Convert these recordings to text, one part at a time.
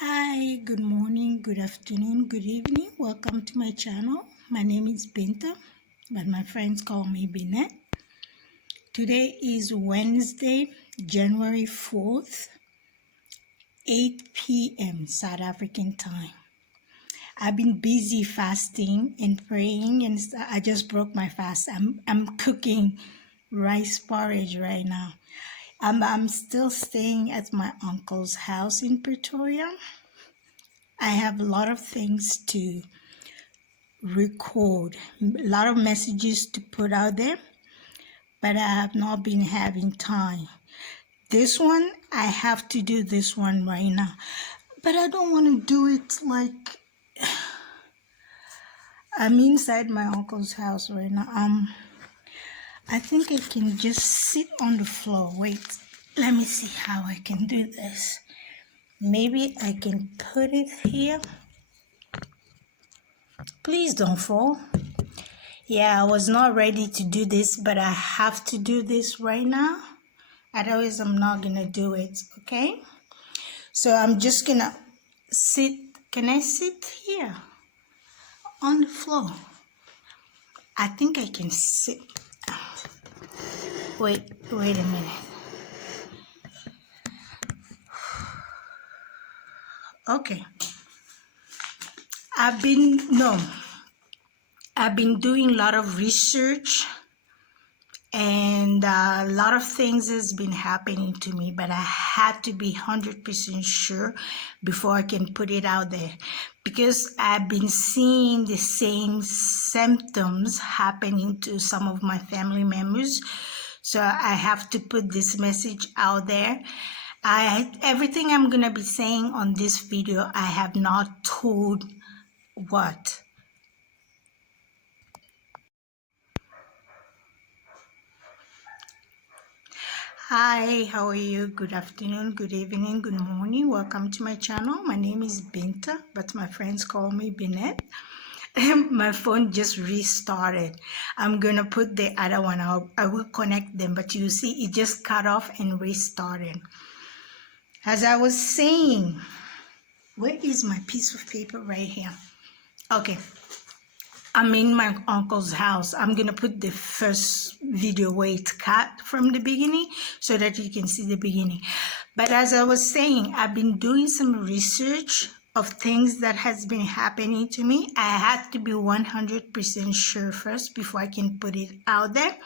Hi, good morning, good afternoon, good evening. Welcome to my channel. My name is Binta, but my friends call me Binet. Today is Wednesday, January 4th, 8 p.m. South African time. I've been busy fasting and praying, and I just broke my fast. I'm cooking rice porridge right now. I'm still staying at my uncle's house in Pretoria. I have a lot of things to record, a lot of messages to put out there, but I have not been having time. This one, I have to do this one right now, but I don't want to do it like I'm inside my uncle's house right now. I think I can just sit on the floor. Wait, let me see how I can do this. Maybe I can put it here. Please don't fall. Yeah, I was not ready to do this, but I have to do this right now. Otherwise, I'm not gonna do it, okay? So I'm just gonna sit. Can I sit here on the floor? I think I can sit. Wait a minute. Okay. I've been doing a lot of research, and a lot of things has been happening to me, but I had to be 100% sure before I can put it out there, because I've been seeing the same symptoms happening to some of my family members. So I have to put this message out there. Everything I'm gonna be saying on this video, I have not told what. Hi, how are you? Good afternoon, good evening, good morning. Welcome to my channel. My name is Binta, but my friends call me Binet. My phone just restarted. I'm gonna put the other one out. I will connect them, but you see it just cut off and restarted. As I was saying, where is my piece of paper? Right here. Okay. I'm in my uncle's house. I'm gonna put the first video where it's cut from the beginning so that you can see the beginning. But as I was saying, I've been doing some research of things that has been happening to me. I had to be 100% sure first before I can put it out there.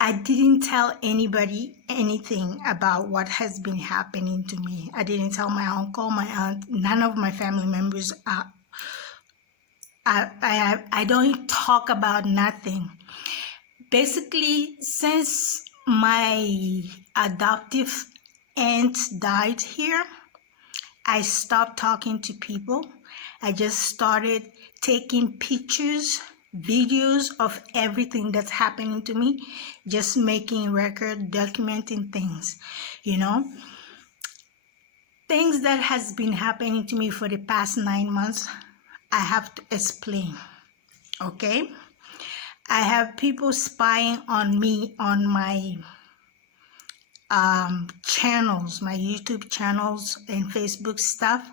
I didn't tell anybody anything about what has been happening to me. I didn't tell my uncle, my aunt, none of my family members. I don't talk about nothing. Basically, since my adoptive aunt died here, I stopped talking to people. I just started taking pictures, videos of everything that's happening to me, just making record, documenting things, things that has been happening to me for the past 9 months. I have to explain, okay? I have people spying on me on my channels, my YouTube channels and Facebook stuff,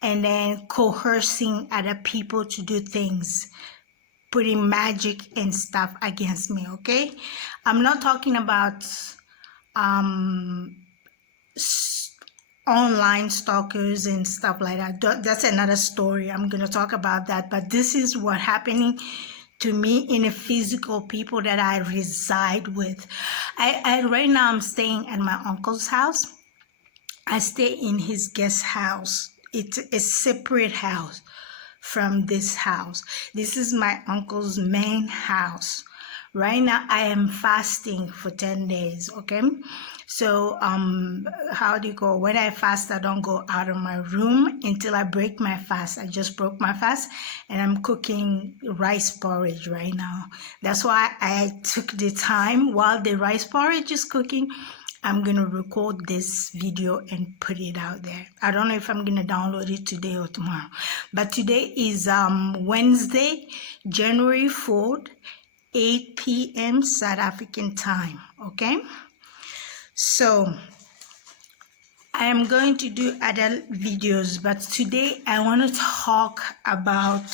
and then coercing other people to do things, putting magic and stuff against me, okay? I'm not talking about online stalkers and stuff like that. That's another story. I'm going to talk about that. But this is what happening to me in a physical people that I reside with. Right now I'm staying at my uncle's house. I stay in his guest house. It's a separate house from this house. This is my uncle's main house. Right now I am fasting for 10 days, okay? So how do you go? When I fast, I don't go out of my room until I break my fast. I just broke my fast and I'm cooking rice porridge right now. That's why I took the time while the rice porridge is cooking. I'm gonna record this video and put it out there. I don't know if I'm gonna download it today or tomorrow, but today is Wednesday, January 4th, 8 p.m. South African time, okay? So I am going to do other videos, but today I want to talk about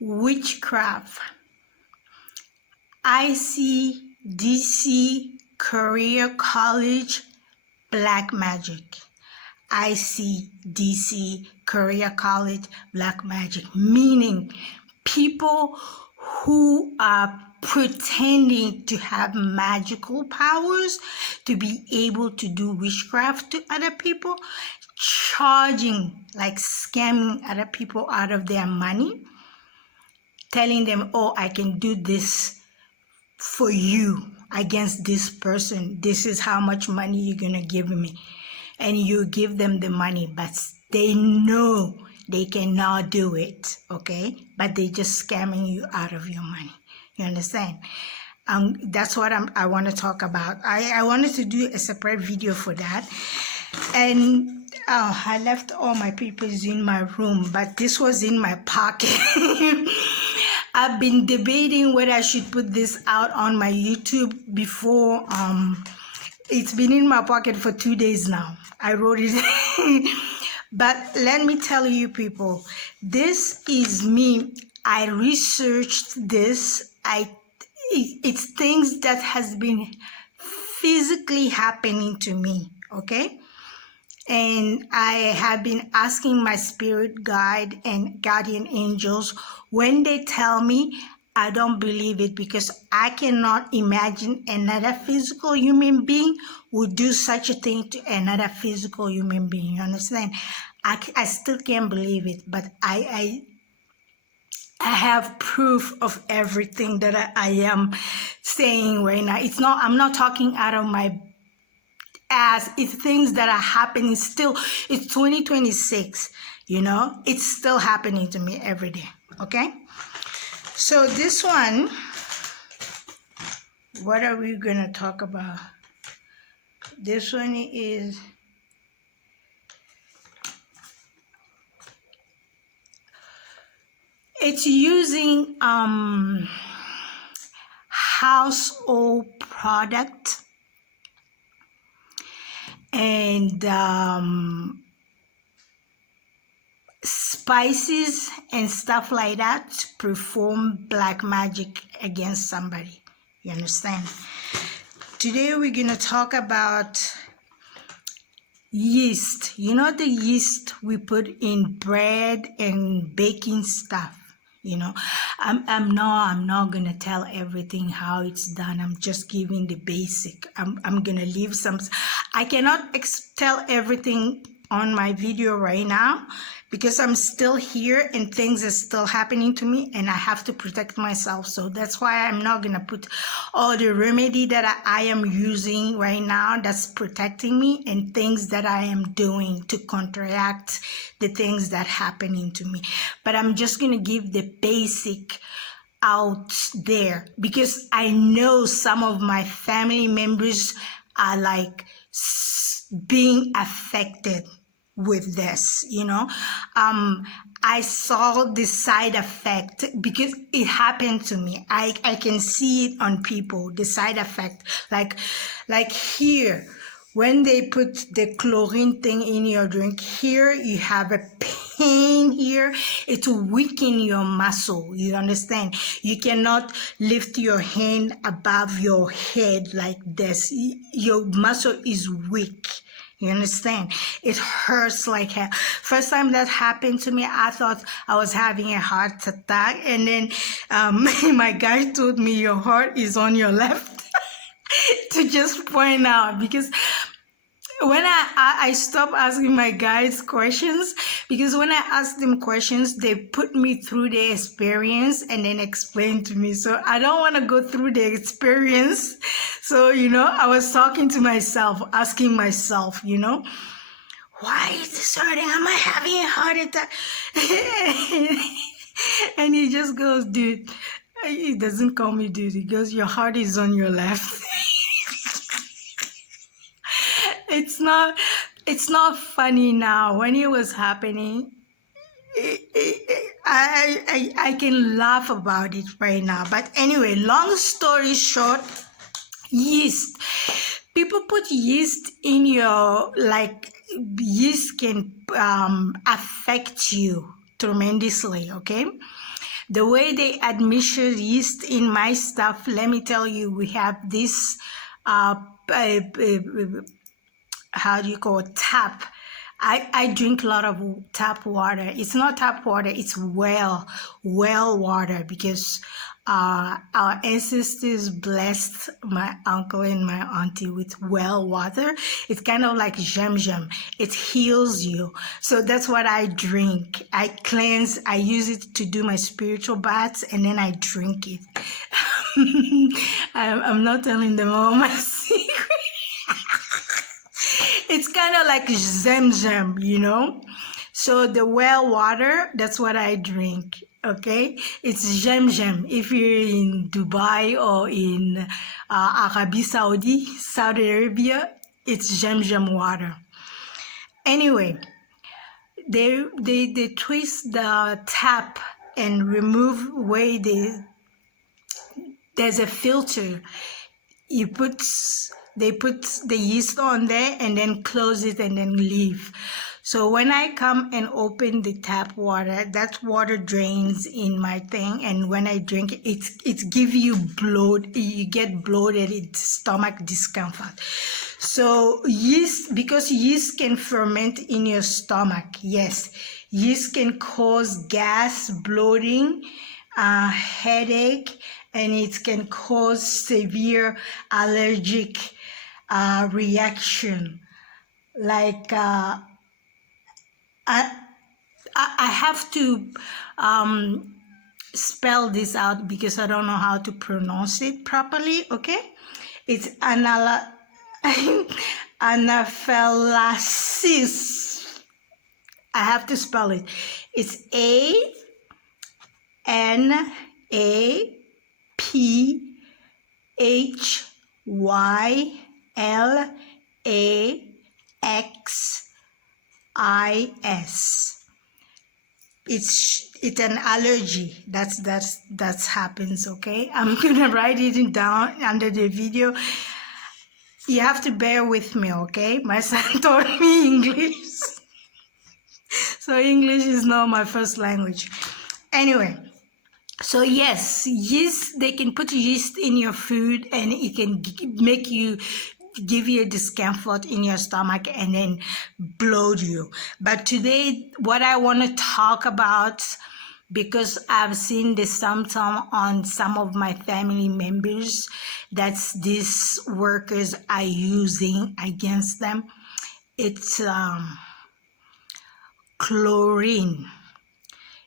witchcraft. ICDC Career College Black Magic. ICDC Career College Black Magic, meaning people who are pretending to have magical powers to be able to do witchcraft to other people, charging, like scamming other people out of their money, telling them, oh, I can do this for you against this person. This is how much money you're going to give me. And you give them the money, but they know they cannot do it, okay? But they just scamming you out of your money. You understand? That's what I want to talk about. I wanted to do a separate video for that. And I left all my papers in my room, but this was in my pocket. I've been debating whether I should put this out on my YouTube before. It's been in my pocket for 2 days now. I wrote it. But let me tell you people, this is me. I researched this. It's things that has been physically happening to me, okay? And I have been asking my spirit guide and guardian angels. When they tell me, I don't believe it, because I cannot imagine another physical human being would do such a thing to another physical human being. You understand? I still can't believe it, but I have proof of everything that I am saying right now. I'm not talking out of my ass. It's things that are happening still. It's 2026, you know? It's still happening to me every day, okay? So this one, what are we going to talk about? This one is it's using household product and spices and stuff like that to perform black magic against somebody. You understand? Today we're going to talk about yeast. You know the yeast we put in bread and baking stuff. You know, I'm not gonna tell everything how it's done. I'm just giving the basic. I'm gonna leave some. I cannot tell everything on my video right now because I'm still here and things are still happening to me and I have to protect myself. So that's why I'm not gonna put all the remedy that I am using right now that's protecting me and things that I am doing to counteract the things that happening to me. But I'm just gonna give the basic out there because I know some of my family members are like being affected with this, you know. I saw the side effect because it happened to me. I can see it on people, the side effect. Like here, when they put the chlorine thing in your drink, here you have a pain here. It will weaken your muscle. You understand? You cannot lift your hand above your head like this. Your muscle is weak. You understand? It hurts like hell. First time that happened to me, I thought I was having a heart attack. And then my guy told me your heart is on your left to just point out. Because when I stopped asking my guys questions, because when I asked them questions, they put me through their experience and then explained to me. So I don't want to go through the experience. So, you know, I was talking to myself, asking myself, you know, why is this hurting? Am I having a heart attack? And he just goes, dude, he doesn't call me dude. He goes, your heart is on your left. It's not funny now. When it was happening, I can laugh about it right now. But anyway, long story short, yeast. People put yeast in your, like, yeast can affect you tremendously, okay? The way they administer yeast in my stuff, let me tell you, we have this, how do you call it, tap. I drink a lot of tap water. It's not tap water, it's well water, because our ancestors blessed my uncle and my auntie with well water. It's kind of like jam. It heals you. So that's what I drink. I cleanse. I use it to do my spiritual baths, and then I drink it. I'm not telling them all my secrets. It's kind of like Zam, you know? So the well water, that's what I drink, okay? It's Zam. If you're in Dubai or in Saudi Arabia, it's Zam water. Anyway, they twist the tap and remove where there's a filter. They put the yeast on there and then close it and then leave. So when I come and open the tap water, that water drains in my thing, and when I drink it, it gives you bloat. You get bloated, it's stomach discomfort. So yeast, because yeast can ferment in your stomach, yes, yeast can cause gas, bloating, headache, and it can cause severe allergic reaction. Like I have to spell this out because I don't know how to pronounce it properly, okay? It's anaphylaxis. I have to spell it. It's ANAPHYLAXIS. It's an allergy that's happens, okay? I'm gonna write it down under the video. You have to bear with me, okay? My son taught me English, so English is not my first language. Anyway, so yes, yeast, they can put yeast in your food and it can give you a discomfort in your stomach and then bloat you. But today, what I want to talk about, because I've seen the symptom on some of my family members that these workers are using against them, it's chlorine.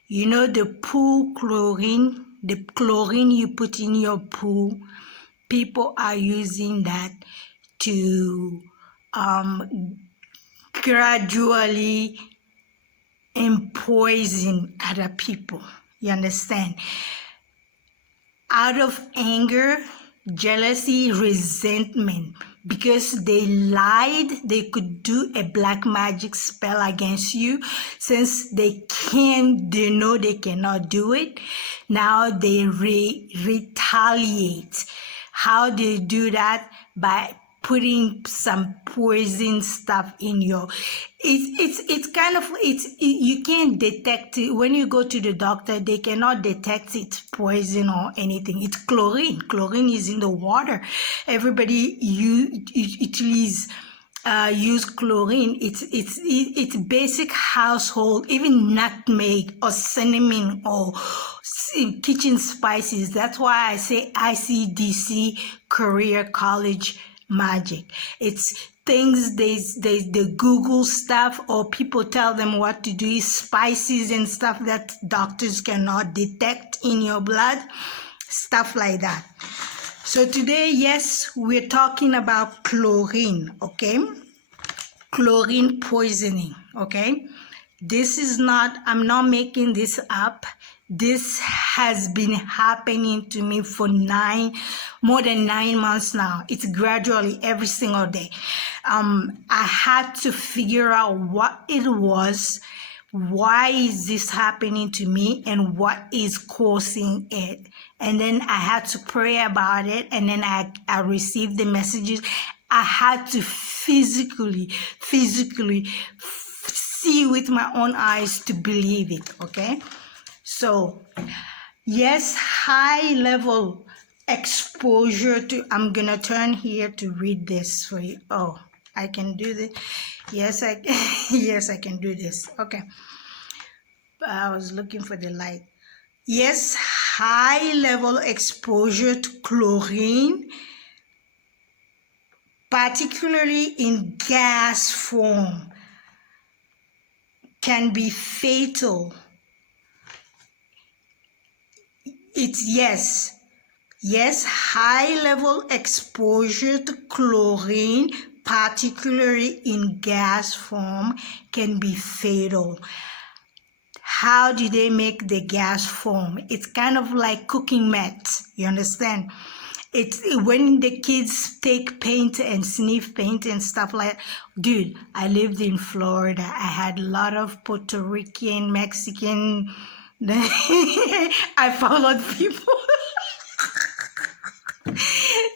You know, the pool chlorine, the chlorine you put in your pool, people are using that to gradually poison other people. You understand? Out of anger, jealousy, resentment, because they lied, they could do a black magic spell against you. Since they know they cannot do it, now they retaliate. How they do that? By putting some poison stuff in your, it's kind of, you can't detect it. When you go to the doctor, they cannot detect it's poison or anything. It's chlorine. Chlorine is in the water. Everybody use chlorine. It's basic household, even nutmeg or cinnamon or kitchen spices. That's why I say ICDC career college magic. It's things they Google stuff, or people tell them what to do, spices and stuff that doctors cannot detect in your blood, stuff like that. So today, yes, we're talking about chlorine, okay? Chlorine poisoning, okay? This is not, I'm not making this up. This has been happening to me for more than 9 months now. It's gradually every single day. I had to figure out what it was, why is this happening to me, and what is causing it. And then I had to pray about it, and then I received the messages. I had to physically see with my own eyes to believe it, okay? So, yes, high level exposure to, I'm gonna turn here to read this for you. Oh, I can do this. Yes, yes, I can do this. Okay. I was looking for the light. Yes, high level exposure to chlorine, particularly in gas form, can be fatal. Yes, high level exposure to chlorine, particularly in gas form, can be fatal. How do they make the gas form? It's kind of like cooking meth, you understand? It's when the kids take paint and sniff paint and stuff like that. Dude, I lived in Florida. I had a lot of Puerto Rican, Mexican. I followed people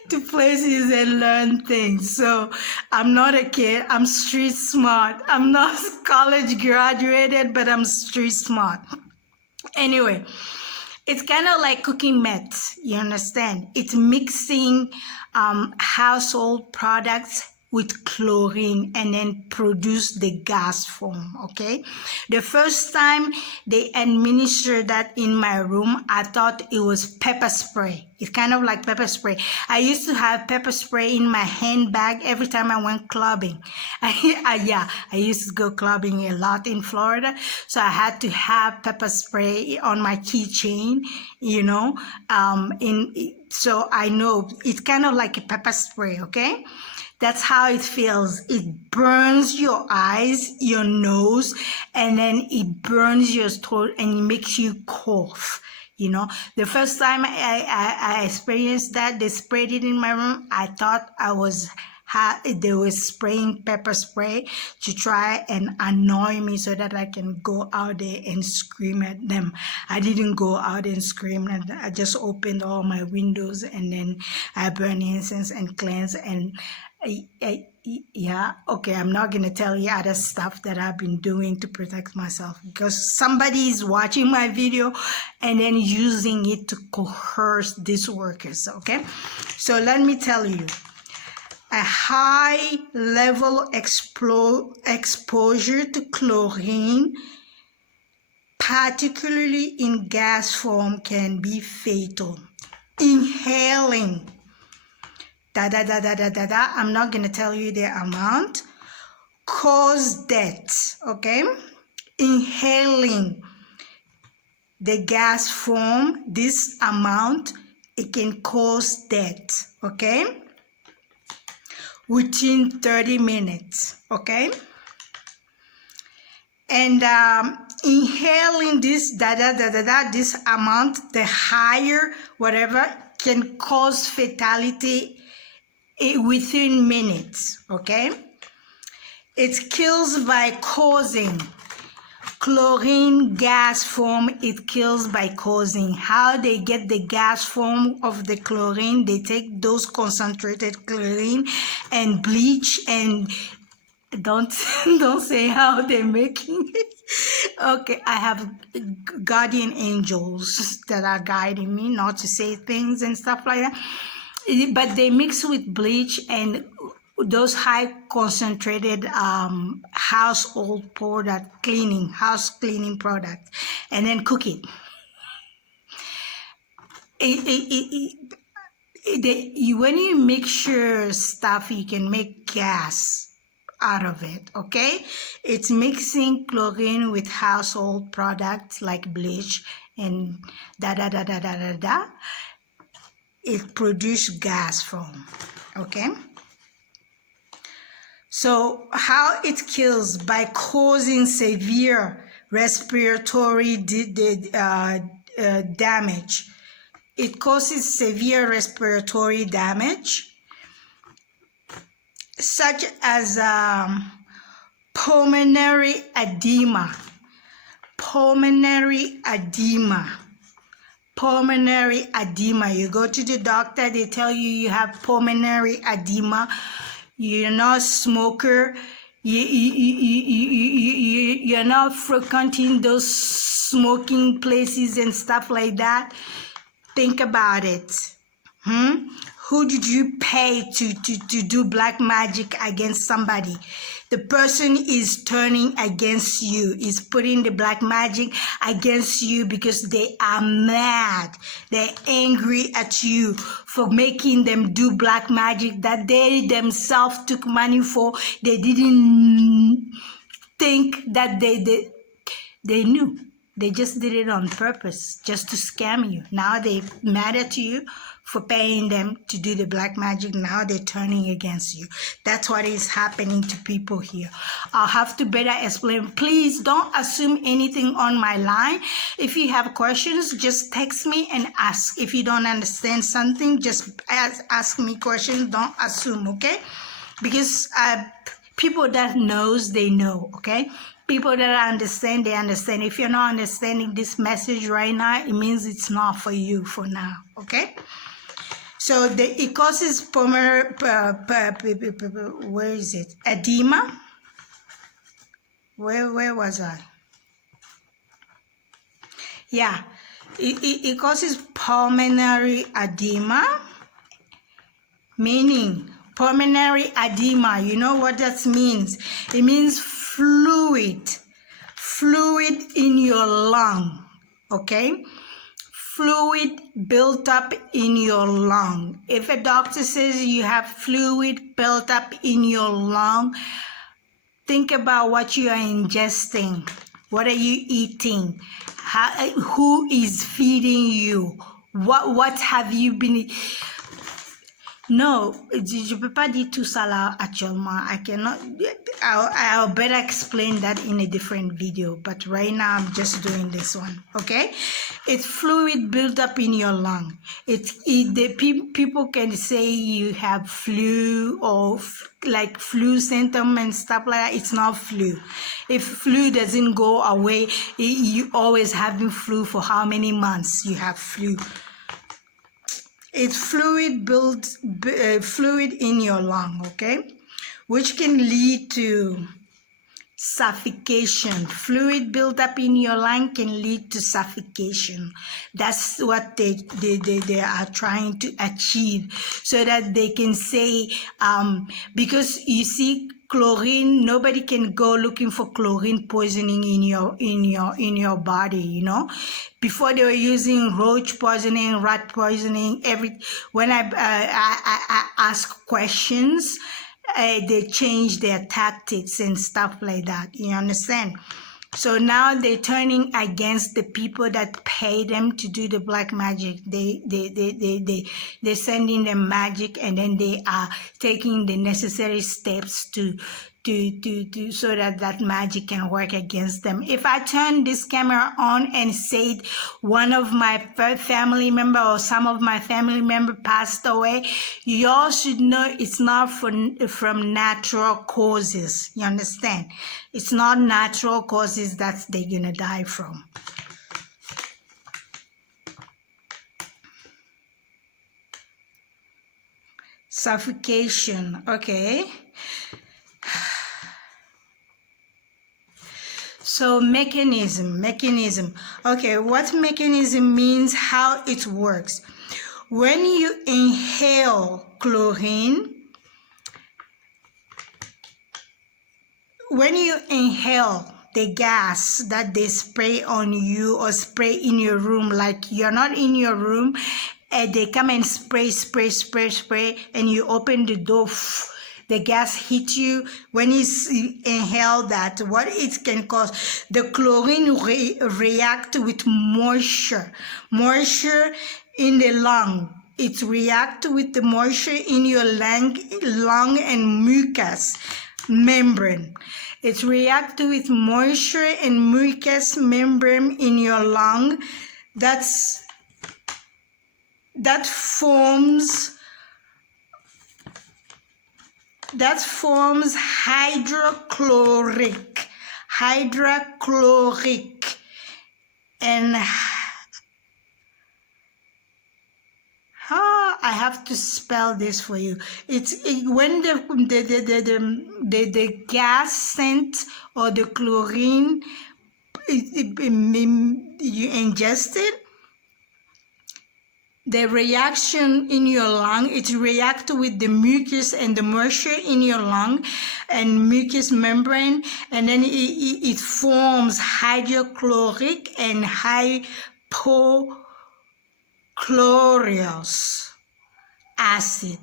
to places and learn things. So I'm not a kid. I'm street smart. I'm not college graduated, but I'm street smart. Anyway, it's kind of like cooking meth, you understand? It's mixing household products with chlorine and then produce the gas form, okay? The first time they administered that in my room, I thought it was pepper spray. It's kind of like pepper spray. I used to have pepper spray in my handbag every time I went clubbing. I used to go clubbing a lot in Florida, so I had to have pepper spray on my keychain, you know. So I know it's kind of like a pepper spray, okay? That's how it feels. It burns your eyes, your nose, and then it burns your throat and it makes you cough. You know, the first time I experienced that, they sprayed it in my room. I thought they were spraying pepper spray to try and annoy me so that I can go out there and scream at them. I didn't go out and scream. I just opened all my windows and then I burned incense and cleanse and yeah, okay, I'm not going to tell you other stuff that I've been doing to protect myself because somebody is watching my video and then using it to coerce these workers, okay? So let me tell you, a high level exposure to chlorine, particularly in gas form, can be fatal. Inhaling, I'm not going to tell you the amount, cause death, okay? Inhaling the gas form, this amount, it can cause death, okay? Within 30 minutes, okay? And inhaling this, this amount, the higher, whatever, can cause fatality within minutes, okay? It kills by causing. Chlorine gas form, it kills by causing. How they get the gas form of the chlorine, they take those concentrated chlorine and bleach and don't say how they're making it. Okay, I have guardian angels that are guiding me not to say things and stuff like that. But they mix with bleach and those high concentrated household product house cleaning products, and then cook it. When you mixture stuff, you can make gas out of it, okay? It's mixing chlorine with household products like bleach and it produces gas form, okay? So how it kills? By causing severe respiratory damage. It causes severe respiratory damage, such as pulmonary edema. Pulmonary edema. You go to the doctor, they tell you you have pulmonary edema. you're not a smoker, you're not frequenting those smoking places and stuff like that, think about it. Who did you pay to do black magic against somebody? The person is turning against you, is putting the black magic against you because they are mad. They're angry at you for making them do black magic that they themselves took money for. They didn't think that they knew. They just did it on purpose, just to scam you. Now they're mad at you for paying them to do the black magic. Now they're turning against you. That's what is happening to people here. I'll have to better explain. Please don't assume anything on my line. If you have questions, just text me and ask. If you don't understand something, just ask me questions. Don't assume, okay? Because people that knows, they know, okay? People that understand, they understand. If you're not understanding this message right now, it means it's not for you for now, okay? So it causes pulmonary, where is it? Edema. Where was I? Yeah, it causes pulmonary edema, meaning pulmonary edema. You know what that means? It means fluid in your lung, okay? Fluid built up in your lung. If a doctor says you have fluid built up in your lung, think about what you are ingesting. What are you eating? Who is feeding you? What have you been... No, je peux pas dire tout ça là actuellement. I cannot. I'll better explain that in a different video. But right now, I'm just doing this one. Okay? It's fluid built up in your lung. People can say you have flu or like flu symptom and stuff like that. It's not flu. If flu doesn't go away, you always having flu for how many months you have flu. It's fluid in your lung, okay? Which can lead to suffocation. Fluid built up in your lung can lead to suffocation. That's what they are trying to achieve, so that they can say, because you see, chlorine, nobody can go looking for chlorine poisoning in your body, you know. Before they were using roach poisoning, rat poisoning, when I ask questions, they change their tactics and stuff like that. You understand? So now they're turning against the people that pay them to do the black magic. They're sending them magic, and then they are taking the necessary steps to so that magic can work against them. If I turn this camera on and say one of my family member or some of my family member passed away, y'all should know it's not from natural causes. You understand? It's not natural causes that they're gonna die from. Suffocation, okay. So mechanism. Okay, what mechanism means, how it works. When you inhale chlorine, when you inhale the gas that they spray on you or spray in your room, like you're not in your room, and they come and spray, and you open the door, the gas hit you. When you inhale that, what it can cause, the chlorine react with moisture in the lung. It react with the moisture in your lung and mucous membrane. It react with moisture and mucous membrane in your lung. That forms hydrochloric, and I have to spell this for you. When the gas scent or the chlorine you ingest it, the reaction in your lung, it reacts with the mucus and the moisture in your lung and mucous membrane, and then it forms hydrochloric and hypochlorous acid.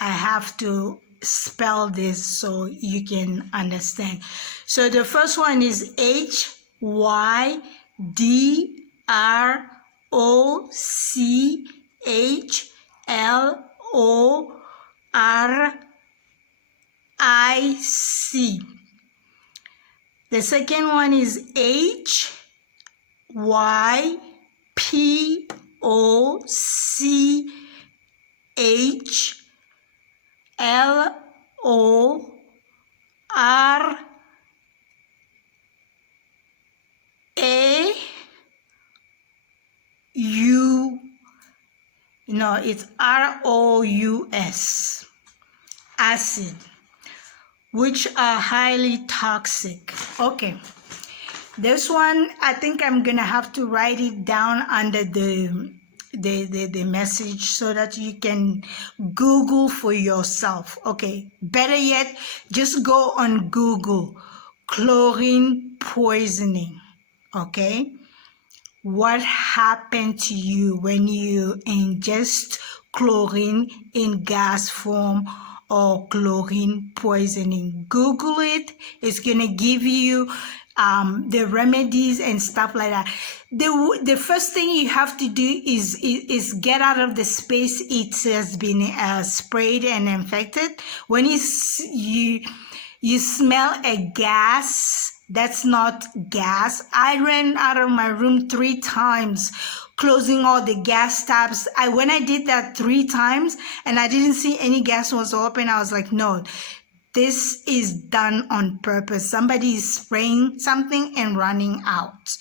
I have to spell this so you can understand. So the first one is Hydrochloric. The second one is it's ROUS, acid, which are highly toxic. Okay, this one I think I'm gonna have to write it down under the message so that you can Google for yourself. Okay, better yet, just go on Google chlorine poisoning. Okay, what happened to you when you ingest chlorine in gas form or chlorine poisoning? Google it. It's gonna give you the remedies and stuff like that. The first thing you have to do is get out of the space it has been sprayed and infected. When you smell a gas, that's not gas. I ran out of my room 3 times, closing all the gas taps. When I did that 3 times and I didn't see any gas was open, I was like, no, this is done on purpose. Somebody is spraying something and running out.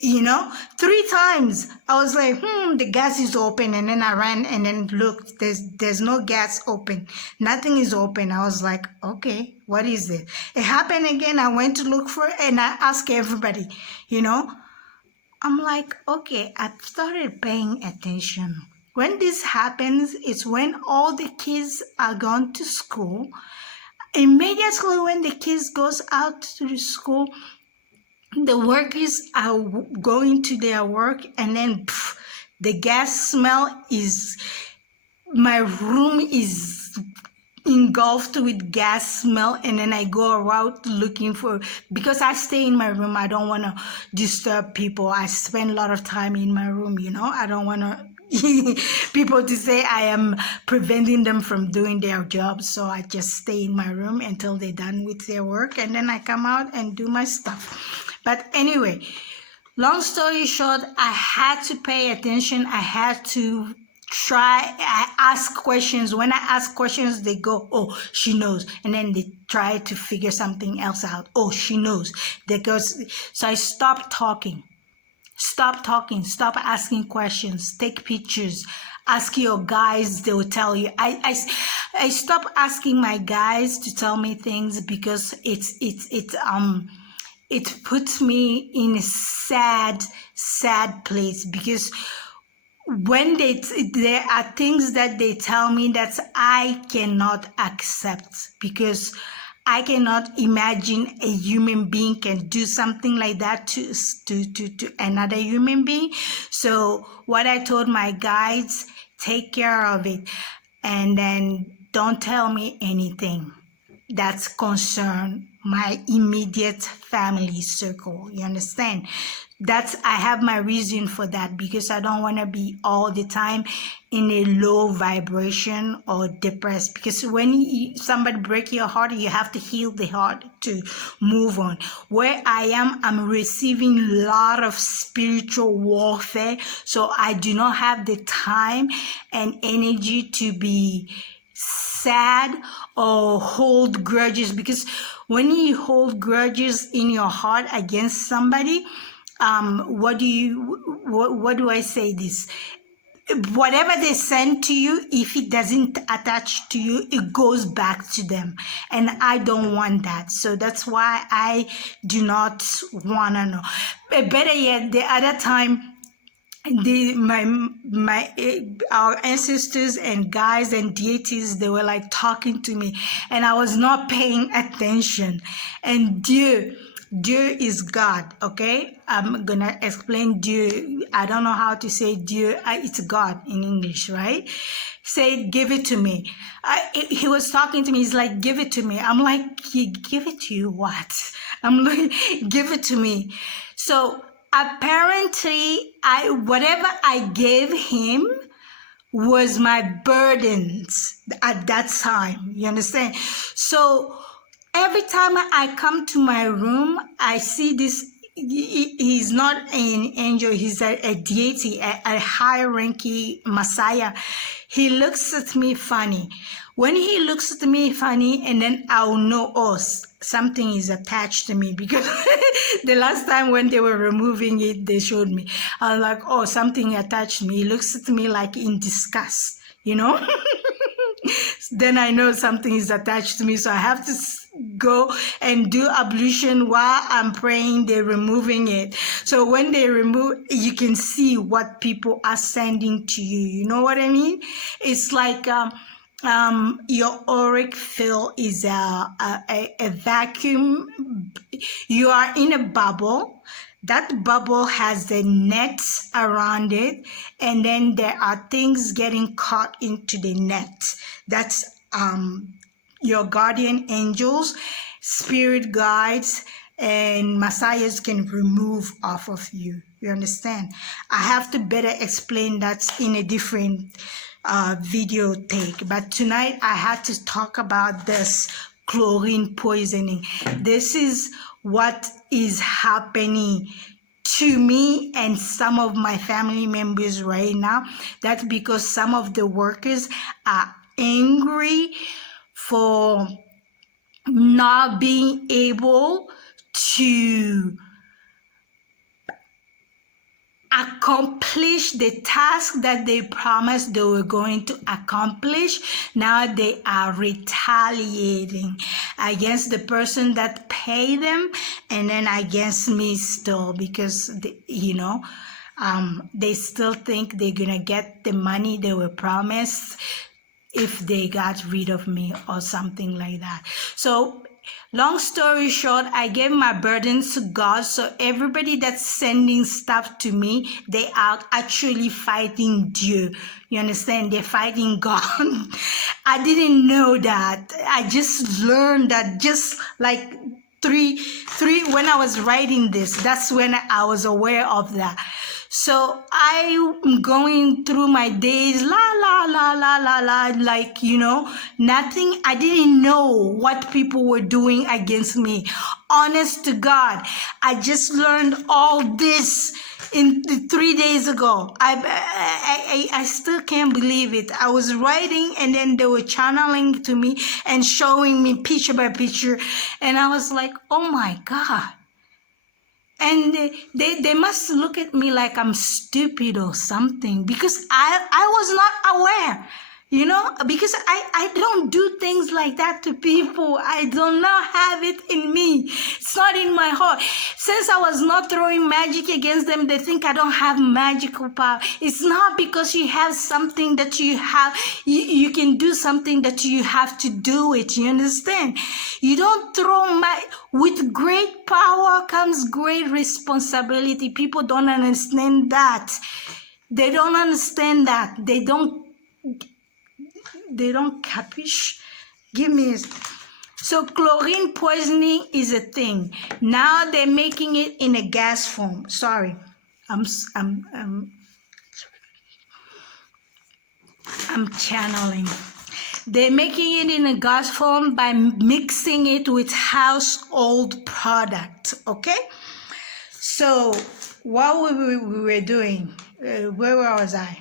3 times. I was like, the gas is open. And then I ran and then looked, there's no gas open. Nothing is open. I was like, okay, what is it? It happened again. I went to look for it and I asked everybody, I'm like, okay, I started paying attention. When this happens, it's when all the kids are gone to school. Immediately when the kids goes out to the school, the workers are going to their work, and then the gas smell my room is engulfed with gas smell, and then I go around looking because I stay in my room. I don't want to disturb people. I spend a lot of time in my room, I don't want to people to say I am preventing them from doing their job. So I just stay in my room until they're done with their work, and then I come out and do my stuff. But anyway, long story short, I had to pay attention. I had to I ask questions. When I ask questions, they go, oh, she knows. And then they try to figure something else out. Oh, she knows. So I stopped talking. Stop asking questions, take pictures, ask your guys, they will tell you. I stop asking my guys to tell me things because it puts me in a sad place, because when there are things that they tell me that I cannot accept, because I cannot imagine a human being can do something like that to another human being. So what I told my guides, take care of it, and then don't tell me anything that's concern my immediate family circle. You understand? I have my reason for that, because I don't want to be all the time in a low vibration or depressed, because when somebody break your heart, you have to heal the heart to move on. Where I am, I'm receiving a lot of spiritual warfare, so I do not have the time and energy to be sad or hold grudges, because when you hold grudges in your heart against somebody, what do I say this? whatever they send to you, if it doesn't attach to you, it goes back to them, and I don't want that. So that's why I do not want to know. Better yet, the other time, our ancestors and guides and deities, they were like talking to me, and I was not paying attention. And Dieu is God. Okay, I'm gonna explain Dieu. I don't know how to say Dieu. It's God in English, right? Say, give it to me. He was talking to me. He's like, give it to me. I'm like, give it to you what? I'm like, give it to me. So apparently, whatever I gave him was my burdens at that time. You understand? So every time I come to my room, I see this. He's not an angel. He's a deity, a high-ranking Messiah. He looks at me funny. When he looks at me funny, and then I'll know, oh, something is attached to me, because the last time when they were removing it, they showed me. I was like, oh, something attached to me. He looks at me like in disgust, you know? Then I know something is attached to me, so I have to go and do ablution while I'm praying. They're removing it. So when they remove, you can see what people are sending to you. You know what I mean? It's like your auric field is a vacuum. You are in a bubble. That bubble has the nets around it, and then there are things getting caught into the net. That's your guardian angels, spirit guides, and messiahs can remove off of you. You understand? I have to better explain that in a different video take, but tonight I had to talk about this chlorine poisoning. This is what is happening to me and some of my family members right now. That's because some of the workers are angry for not being able to accomplish the task that they promised they were going to accomplish. Now they are retaliating against the person that paid them, and then against me still, because they still think they're gonna get the money they were promised if they got rid of me or something like that. So long story short, I gave my burdens to God. So everybody that's sending stuff to me, they are actually fighting Dieu. You understand? They're fighting God. I didn't know that. I just learned that just like three when I was writing this. That's when I was aware of that. So I'm going through my days, like, nothing. I didn't know what people were doing against me. Honest to God, I just learned all this in 3 days ago. I still can't believe it. I was writing, and then they were channeling to me and showing me picture by picture, and I was like, oh my God. And they must look at me like I'm stupid or something, because I was not aware, because I don't do things like that to people. I do not have it in me. It's not in my heart. Since I was not throwing magic against them, they think I don't have magical power. It's not because you have something that you have, you can do something that you have to do it. You understand? You don't throw with great power comes great responsibility. People don't understand that. They don't understand that. They don't capish. Give me so chlorine poisoning is a thing. Now they're making it in a gas form. Sorry, I'm channeling. They're making it in a gas form by mixing it with household product. Okay, so what we were doing, where was I?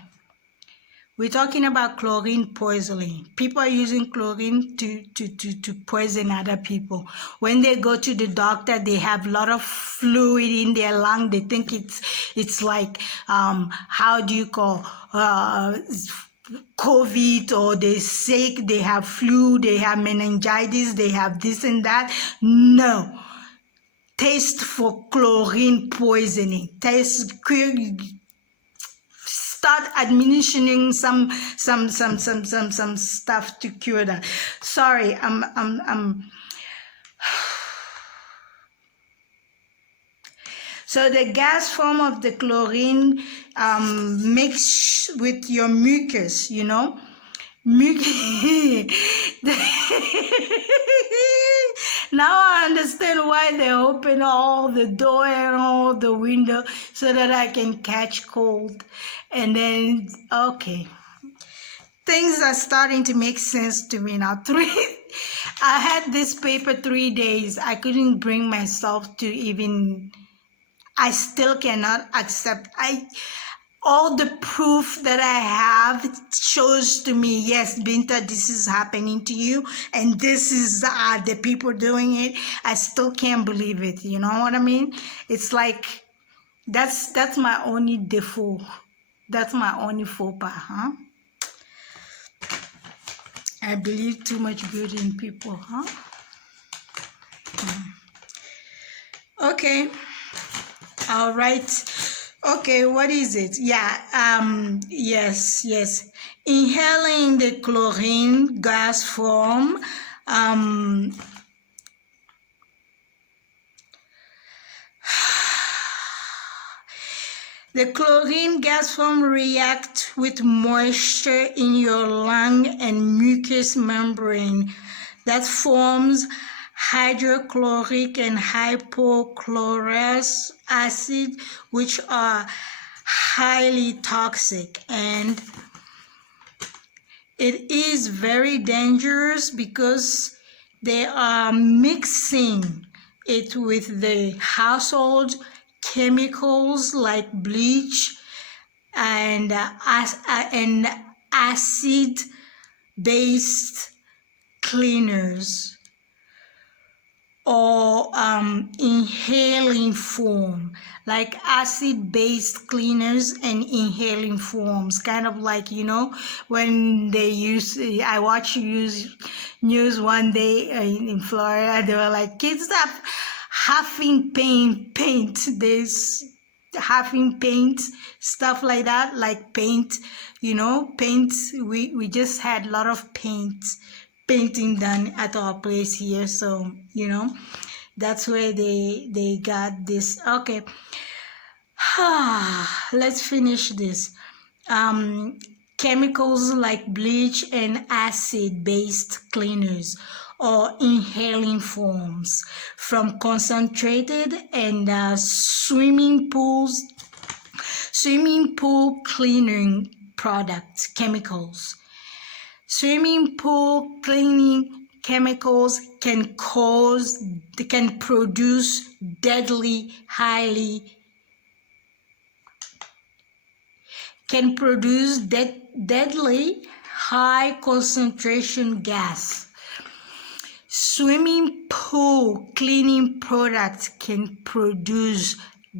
We're talking about chlorine poisoning. People are using chlorine to poison other people. When they go to the doctor, they have a lot of fluid in their lung. They think it's like, how do you call, COVID, or they're sick, they have flu, they have meningitis, they have this and that. No. Taste for chlorine poisoning. Start administering some stuff to cure that. Sorry, So the gas form of the chlorine mixed with your mucus, you know. Now I understand why they open all the door and all the window so that I can catch cold. And then, okay, things are starting to make sense to me now. I had this paper 3 days. I couldn't bring myself to even, I still cannot accept. All the proof that I have shows to me, yes, Binta, this is happening to you, and this is the people doing it. I still can't believe it. You know what I mean? It's like, that's my only default. That's my only faux pas, huh? I believe too much good in people, huh? Okay. All right. Okay, what is it? Yeah, yes. Inhaling the chlorine gas form, the chlorine gas form reacts with moisture in your lung and mucous membrane that forms hydrochloric and hypochlorous acid, which are highly toxic, and it is very dangerous because they are mixing it with the household chemicals like bleach and acid-based cleaners, or inhaling form, like acid-based cleaners and inhaling forms, kind of like, you know, when they use, I watched news one day in Florida, they were like, kids have huffing paint, there's huffing paint, stuff like that, like paint, you know, paint, we just had a lot of painting done at our place here, so you know, that's where they got this. Okay, let's finish this. Chemicals like bleach and acid-based cleaners or inhaling forms from concentrated and swimming pool cleaning products, chemicals. Swimming pool cleaning chemicals can produce deadly high concentration gas. Swimming pool cleaning products can produce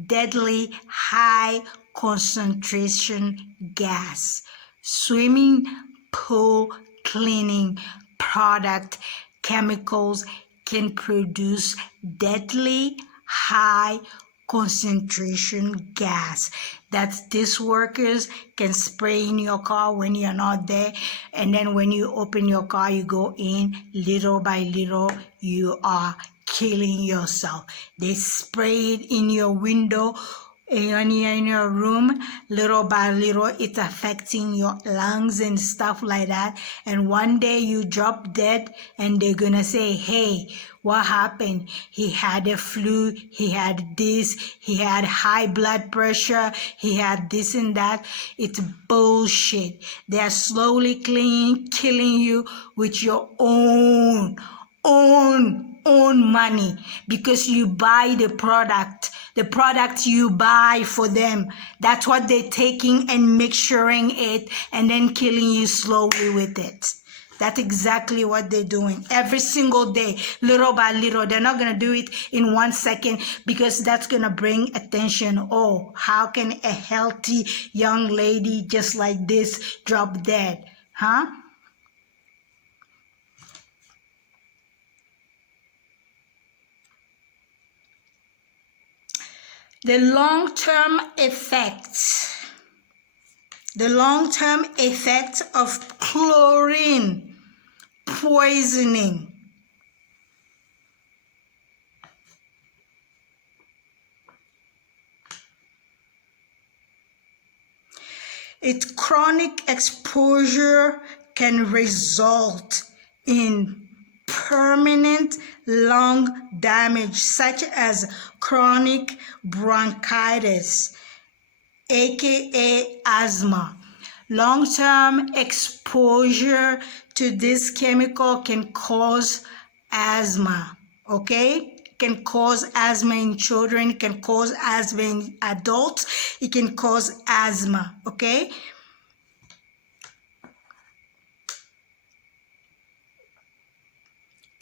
deadly high concentration gas. Swimming pool cleaning product chemicals can produce deadly high concentration gas that these workers can spray in your car when you're not there, and then when you open your car, you go in, little by little you are killing yourself. They spray it in your window, in your room, little by little. It's affecting your lungs and stuff like that, and one day you drop dead and they're gonna say, hey, what happened? He had a flu, he had this, he had high blood pressure, he had this and that. It's bullshit. They're slowly killing you with your own own money, because you buy the product you buy for them. That's what they're taking and mixturing it and then killing you slowly with it. That's exactly what they're doing every single day, little by little. They're not going to do it in 1 second, because that's going to bring attention. Oh, how can a healthy young lady just like this drop dead? Huh? The long-term effects of chlorine poisoning. Its chronic exposure can result in permanent lung damage, such as chronic bronchitis, aka asthma. Long-term exposure to this chemical can cause asthma, okay? Can cause asthma in children, can cause asthma in adults, it can cause asthma, okay?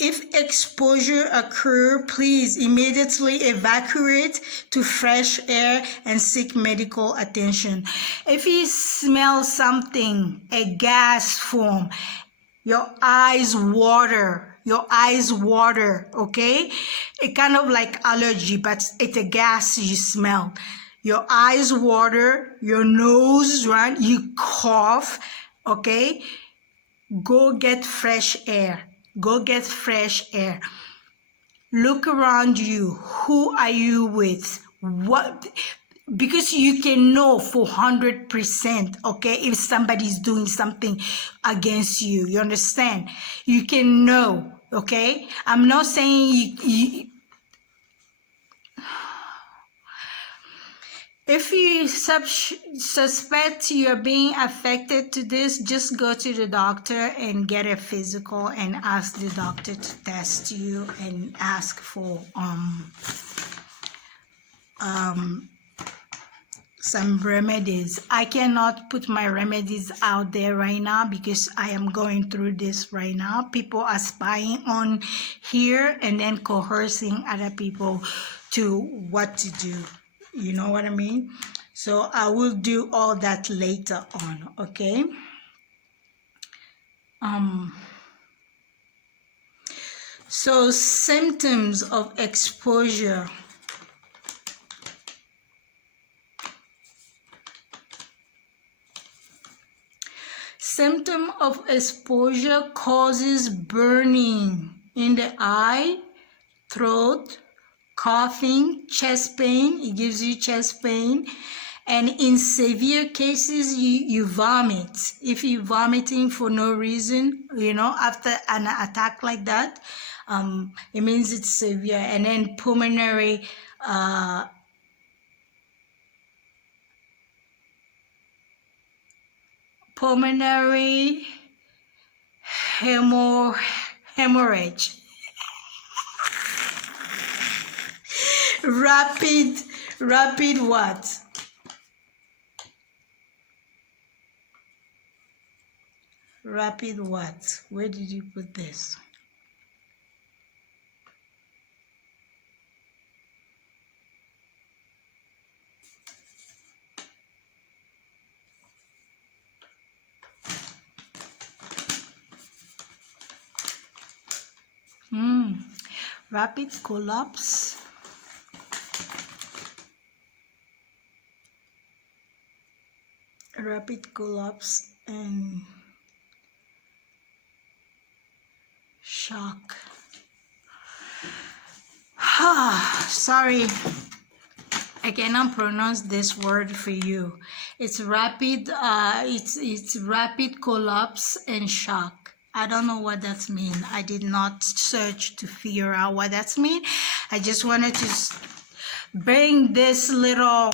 If exposure occurs, please immediately evacuate to fresh air and seek medical attention. If you smell something, a gas form, your eyes water, okay? It kind of like allergy, but it's a gas you smell. Your eyes water, your nose run, you cough, okay? Go get fresh air. Go get fresh air. Look around you. Who are you with? What? Because you can know for 100%, okay, if somebody's doing something against you. You understand? You can know, okay? I'm not saying if you suspect you're being affected to this, just go to the doctor and get a physical and ask the doctor to test you and ask for some remedies. I cannot put my remedies out there right now because I am going through this right now. People are spying on here and then coercing other people to what to do. You know what I mean? So I will do all that later on, okay? So symptoms of exposure. Symptom of exposure causes burning in the eye, throat, coughing, chest pain. It gives you chest pain. And in severe cases, you vomit. If you're vomiting for no reason, you know, after an attack like that, it means it's severe. And then pulmonary hemorrhage. Rapid what? Rapid what? Where did you put this? Rapid collapse. Rapid collapse and shock. Sorry, I cannot pronounce this word for you. It's rapid. It's rapid collapse and shock. I don't know what that means. I did not search to figure out what that means. I just wanted to bring this little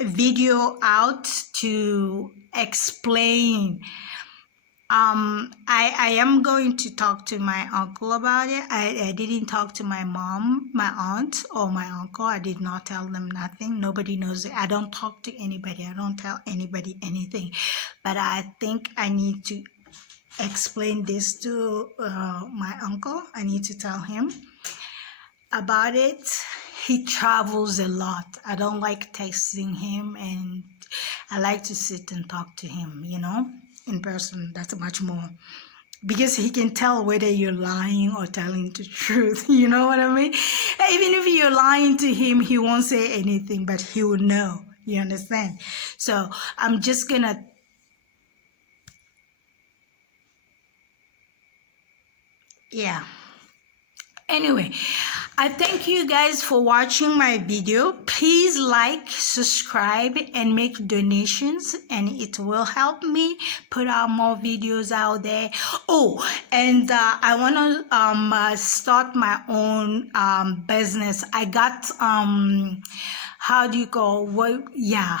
video out to explain I am going to talk to my uncle about it. I didn't talk to my mom, my aunt, or my uncle. I did not tell them nothing. Nobody knows it. I don't talk to anybody. I don't tell anybody anything. But I think I need to explain this to my uncle. I need to tell him about it. He travels a lot. I don't like texting him, and I like to sit and talk to him, you know, in person. That's much more, because he can tell whether you're lying or telling the truth. You know what I mean? Even if you're lying to him, he won't say anything, but he will know. You understand? So I'm just gonna, yeah. Anyway, I thank you guys for watching my video. Please like, subscribe, and make donations, and it will help me put out more videos out there. Oh, and I want to start my own business. I got how do you call what? Yeah,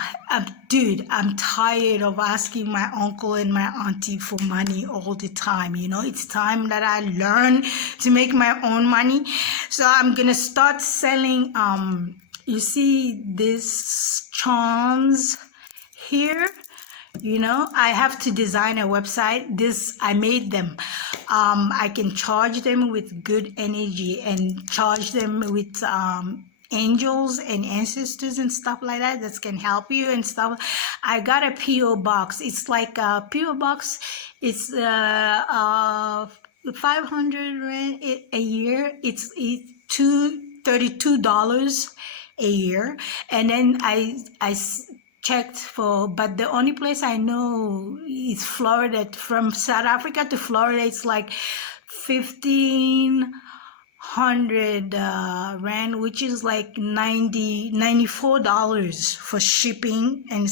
dude, I'm tired of asking my uncle and my auntie for money all the time. You know, it's time that I learn to make my own money. So I'm gonna start selling. You see these charms here. You know, I have to design a website. This, I made them. I can charge them with good energy and charge them with angels and ancestors and stuff like that that can help you and stuff. I got a PO box. It's like a PO box. It's 500 rand a year. It's $32 a year. And then I checked for, but the only place I know is Florida. From South Africa to Florida, it's like 1,500 rand, which is like $94 for shipping and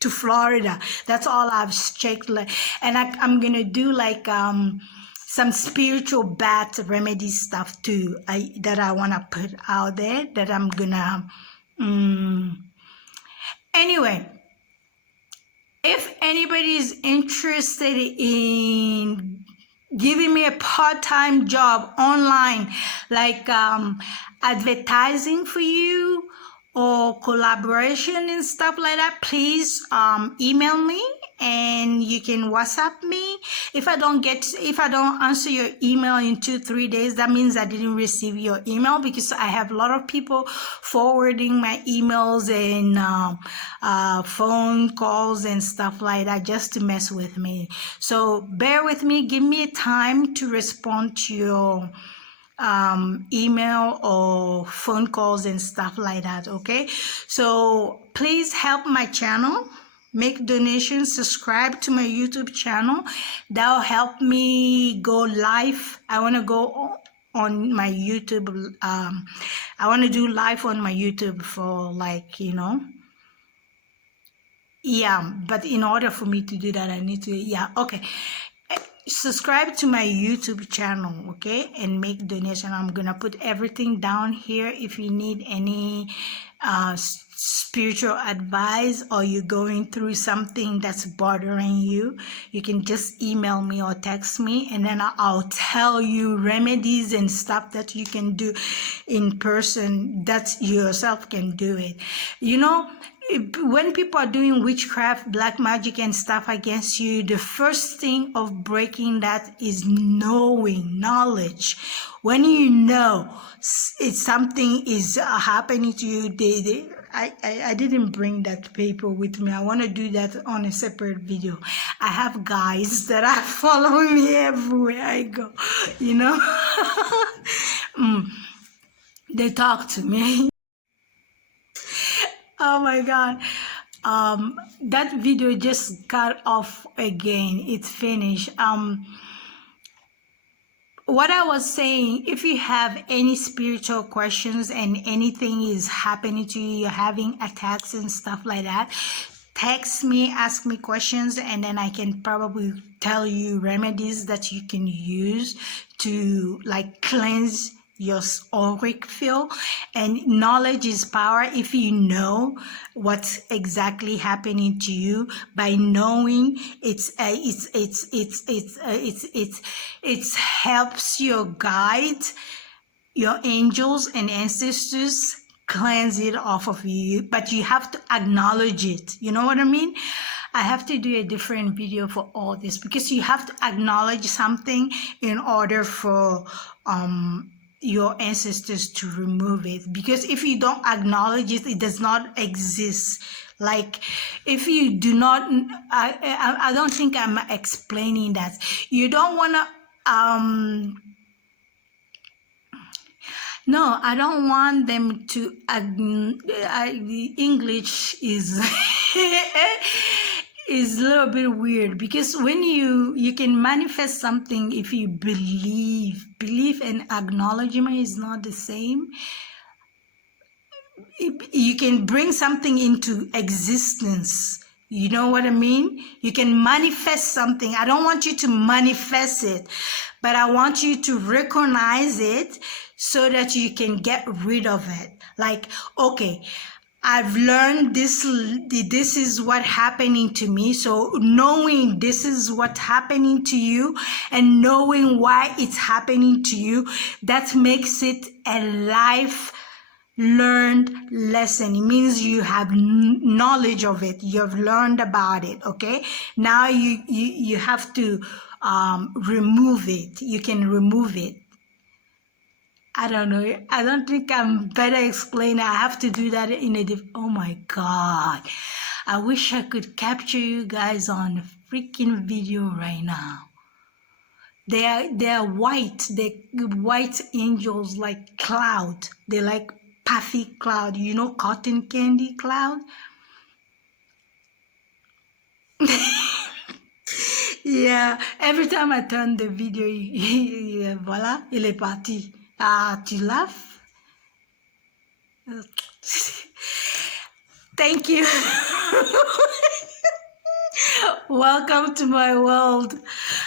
to Florida. That's all I've checked. And I'm gonna do like some spiritual bath remedy stuff too. That I wanna put out there. That I'm gonna. Anyway, if anybody is interested in giving me a part-time job online, like advertising for you or collaboration and stuff like that, please email me, and you can WhatsApp me. If I don't answer your email in 2-3 days, that means I didn't receive your email, because I have a lot of people forwarding my emails and phone calls and stuff like that just to mess with me. So bear with me. Give me a time to respond to your email or phone calls and stuff like that. Okay, so please help my channel, make donations, subscribe to my YouTube channel. That'll help me go live. I want to go on my YouTube. I want to do live on my YouTube for, like, you know, yeah, but in order for me to do that, I need to, yeah, okay, subscribe to my YouTube channel, okay, and make donation. I'm gonna put everything down here. If you need any spiritual advice, or you're going through something that's bothering you, you can just email me or text me, and then I'll tell you remedies and stuff that you can do in person, that you yourself can do it. You know, when people are doing witchcraft, black magic and stuff against you, the first thing of breaking that is knowledge. When you know it's something is happening to you, I didn't bring that paper with me. I want to do that on a separate video. I have guys that are following me everywhere I go, you know. They talk to me. Oh my God. That video just got off again. It's finished. What I was saying, if you have any spiritual questions and anything is happening to you, you're having attacks and stuff like that, text me, ask me questions, and then I can probably tell you remedies that you can use to, like, cleanse your auric field. And knowledge is power. If you know what's exactly happening to you, by knowing it's helps your guide, your angels and ancestors cleanse it off of you, but you have to acknowledge it. You know what I mean? I have to do a different video for all this, because you have to acknowledge something in order for your ancestors to remove it. Because if you don't acknowledge it, it does not exist. Like, if you do not, I don't think I'm explaining that. You don't want to no, I don't want them to. The English is is a little bit weird, because when you can manifest something if you believe. Belief and acknowledgement is not the same. You can bring something into existence. You know what I mean? You can manifest something. I don't want you to manifest it, but I want you to recognize it so that you can get rid of it. Like, okay, I've learned this is what happening to me. So knowing this is what's happening to you and knowing why it's happening to you, that makes it a life learned lesson. It means you have knowledge of it. You have learned about it. Okay, now you have to remove it. You can remove it. I don't know. I don't think I'm better explaining. I have to do that in a oh my God. I wish I could capture you guys on a freaking video right now. They are white. They're white angels, like cloud. They're like puffy cloud. You know, cotton candy cloud? Yeah. Every time I turn the video, voilà, il est parti. Ah, tu laughes? Thank you. Welcome to my world.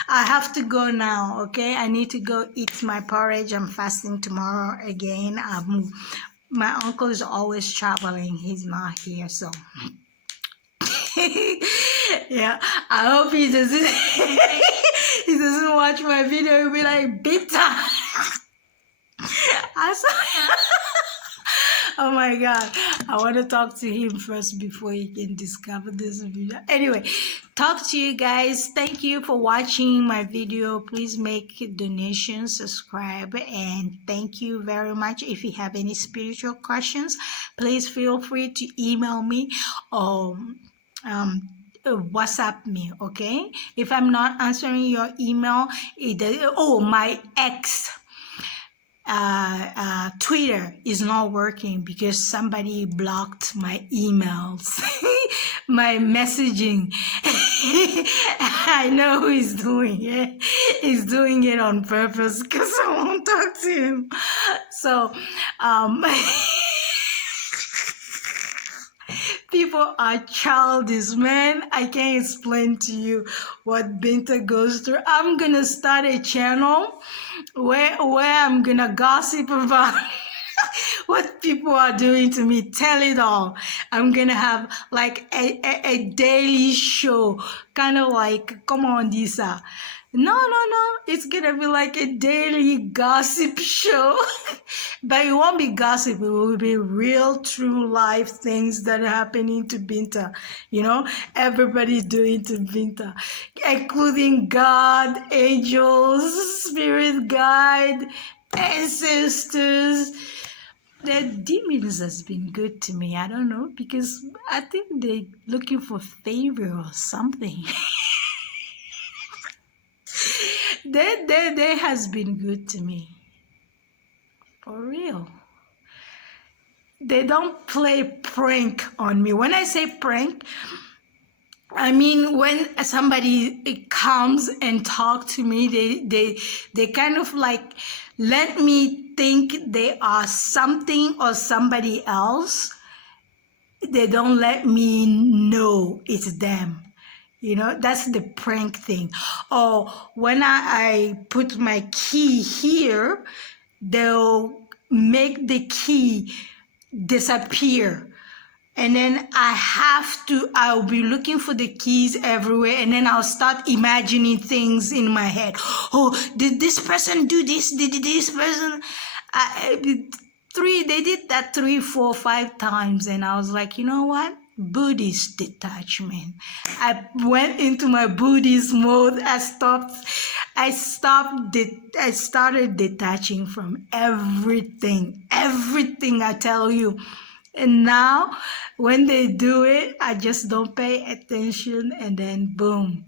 I have to go now, okay? I need to go eat my porridge. I'm fasting tomorrow again. My uncle is always traveling. He's not here, so... Yeah, I hope he doesn't he doesn't watch my video. He'll be like, bitter. Oh my God, I want to talk to him first before he can discover this video. Anyway, talk to you guys. Thank you for watching my video. Please make donations, subscribe, and thank you very much. If you have any spiritual questions, please feel free to email me or WhatsApp me. Okay, if I'm not answering your email, my ex Twitter is not working because somebody blocked my emails, my messaging. I know who is doing it. He's doing it on purpose because I won't talk to him. So, people are childish, man. I can't explain to you what Binta goes through. I'm gonna start a channel where I'm gonna gossip about what people are doing to me. Tell it all. I'm gonna have like a daily show, kind of like, come on, Disa. No. It's gonna be like a daily gossip show. But it won't be gossip. It will be real, true life things that are happening to Binta. You know, everybody's doing to Binta, including God, angels, spirit guide, ancestors. The demons has been good to me. I don't know, because I think they're looking for favor or something. They has been good to me. For real. They don't play prank on me. When I say prank, I mean when somebody comes and talk to me, they kind of like let me think they are something or somebody else. They don't let me know it's them. You know, that's the prank thing. Or when I put my key here, they'll make the key disappear. And then I'll be looking for the keys everywhere, and then I'll start imagining things in my head. Oh, did this person do this? Did this person? They did that 3, 4, 5 times, and I was like, you know what? Buddhist detachment. I went into my Buddhist mode. I started detaching from everything, I tell you. And now, when they do it, I just don't pay attention, and then boom,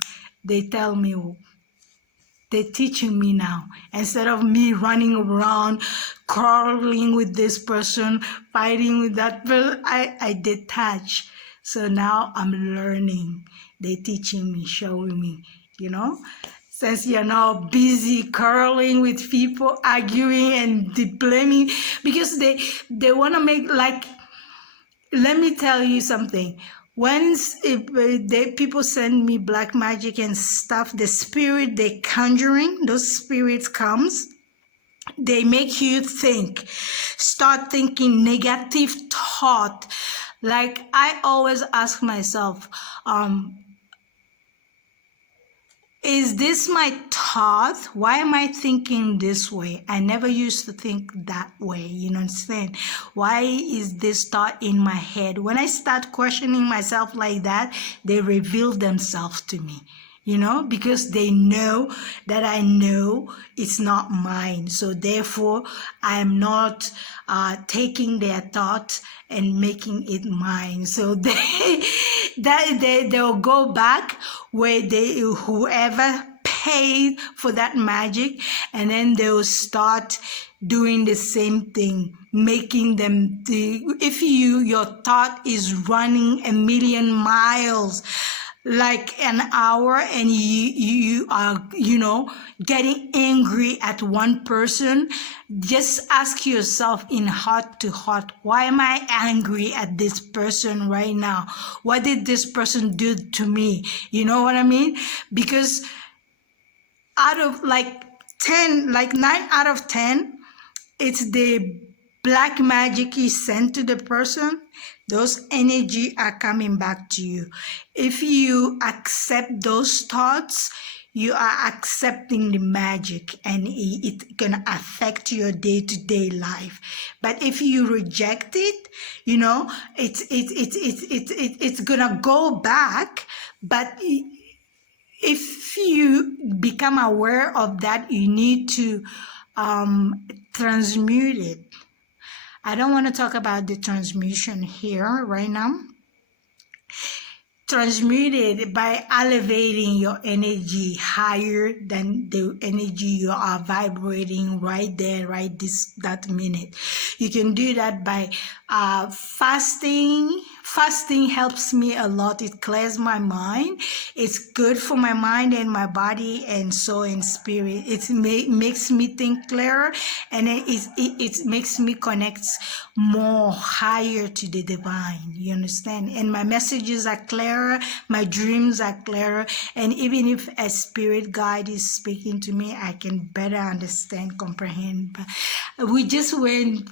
they tell me, they're teaching me now. Instead of me running around, quarreling with this person, fighting with that person, I detach. So now I'm learning. They're teaching me, showing me, Since you're now busy quarreling with people, arguing and blaming, because they want to make let me tell you something. Once people send me black magic and stuff, the spirit they conjuring, those spirits comes, they make you start thinking negative thought. Like I always ask myself, is this my thought? Why am I thinking this way? I never used to think that way. You understand? Why is this thought in my head? When I start questioning myself like that, they reveal themselves to me. Because they know that I know it's not mine. So therefore, I am not taking their thought and making it mine. So they'll go back where whoever paid for that magic, and then they'll start doing the same thing, making them if your thought is running 1,000,000 miles like an hour, and you are getting angry at one person, just ask yourself in heart to heart, why am I angry at this person right now? What did this person do to me? You know what I mean? Because out of 9 out of 10, it's the black magic is sent to the person. Those energy are coming back to you. If you accept those thoughts, you are accepting the magic, and it's gonna affect your day-to-day life. But if you reject it, it's gonna go back. But if you become aware of that, you need to transmute it. I don't want to talk about the transmutation here right now. Transmute it by elevating your energy higher than the energy you are vibrating right there, that minute. You can do that by fasting. Fasting helps me a lot. It clears my mind. It's good for my mind and my body and soul and spirit. It makes me think clearer, and it makes me connect more higher to the divine. You understand? And my messages are clearer. My dreams are clearer. And even if a spirit guide is speaking to me, I can better understand, comprehend. But we just went...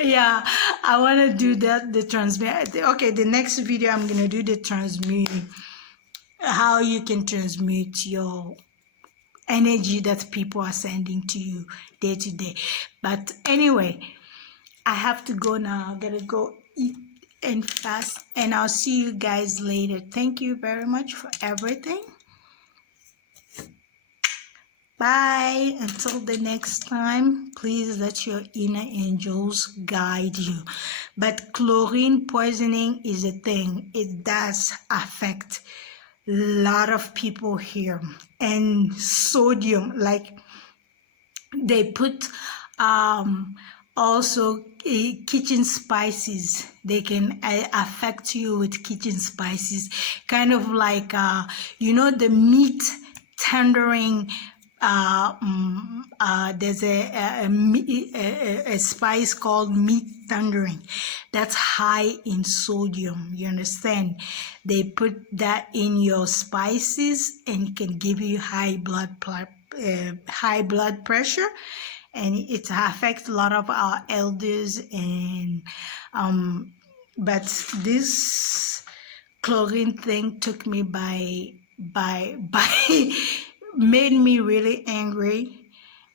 Yeah, I want to do that, the transmute. Okay, the next video I'm going to do the transmute, how you can transmute your energy that people are sending to you day to day. But anyway, I have to go now. I gotta go eat and fast, and I'll see you guys later. Thank you very much for everything. Bye. Until the next time, please let your inner angels guide you. But chlorine poisoning is a thing. It does affect a lot of people here. And sodium, like they put also kitchen spices. They can affect you with kitchen spices. Kind of like, the meat tendering. There's a spice called meat thundering that's high in sodium. You understand? They put that in your spices and it can give you high blood high blood pressure, and it affects a lot of our elders. And but this chlorine thing took me by made me really angry.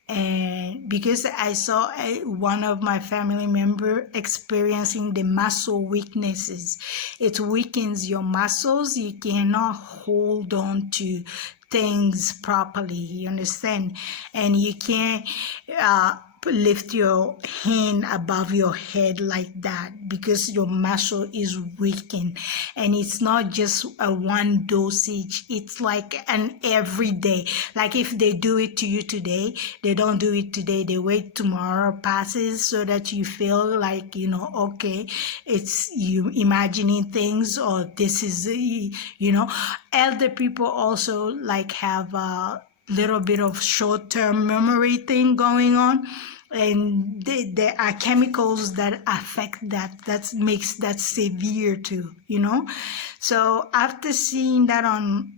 And because I saw one of my family member experiencing the muscle weaknesses, it weakens your muscles. You cannot hold on to things properly, you understand? And you can't lift your hand above your head like that because your muscle is weakened. And it's not just a one dosage, it's like an everyday. Like if they do it to you today, they don't do it today, they wait tomorrow passes so that you feel like, you know, okay, it's you imagining things, or this is, you know. Elder people also like have a little bit of short-term memory thing going on, and there are chemicals that affect that makes that severe too, you know. So after seeing that on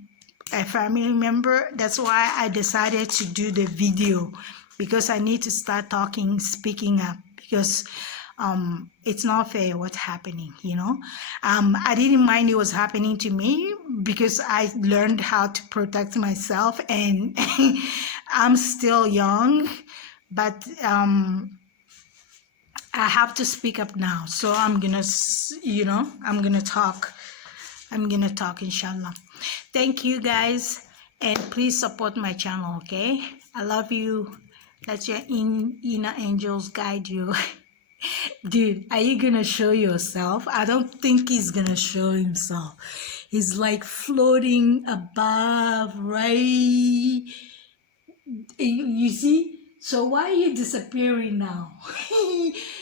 a family member, that's why I decided to do the video, because I need to start speaking up, because it's not fair what's happening, you know. I didn't mind it was happening to me because I learned how to protect myself, and I'm still young, but I have to speak up now. So I'm gonna, you know, I'm gonna talk, inshallah. Thank you guys, and please support my channel, okay? I love you. Let your inner angels guide you. Dude, are you gonna show yourself? I don't think he's gonna show himself. He's like floating above, right? You see? So why are you disappearing now?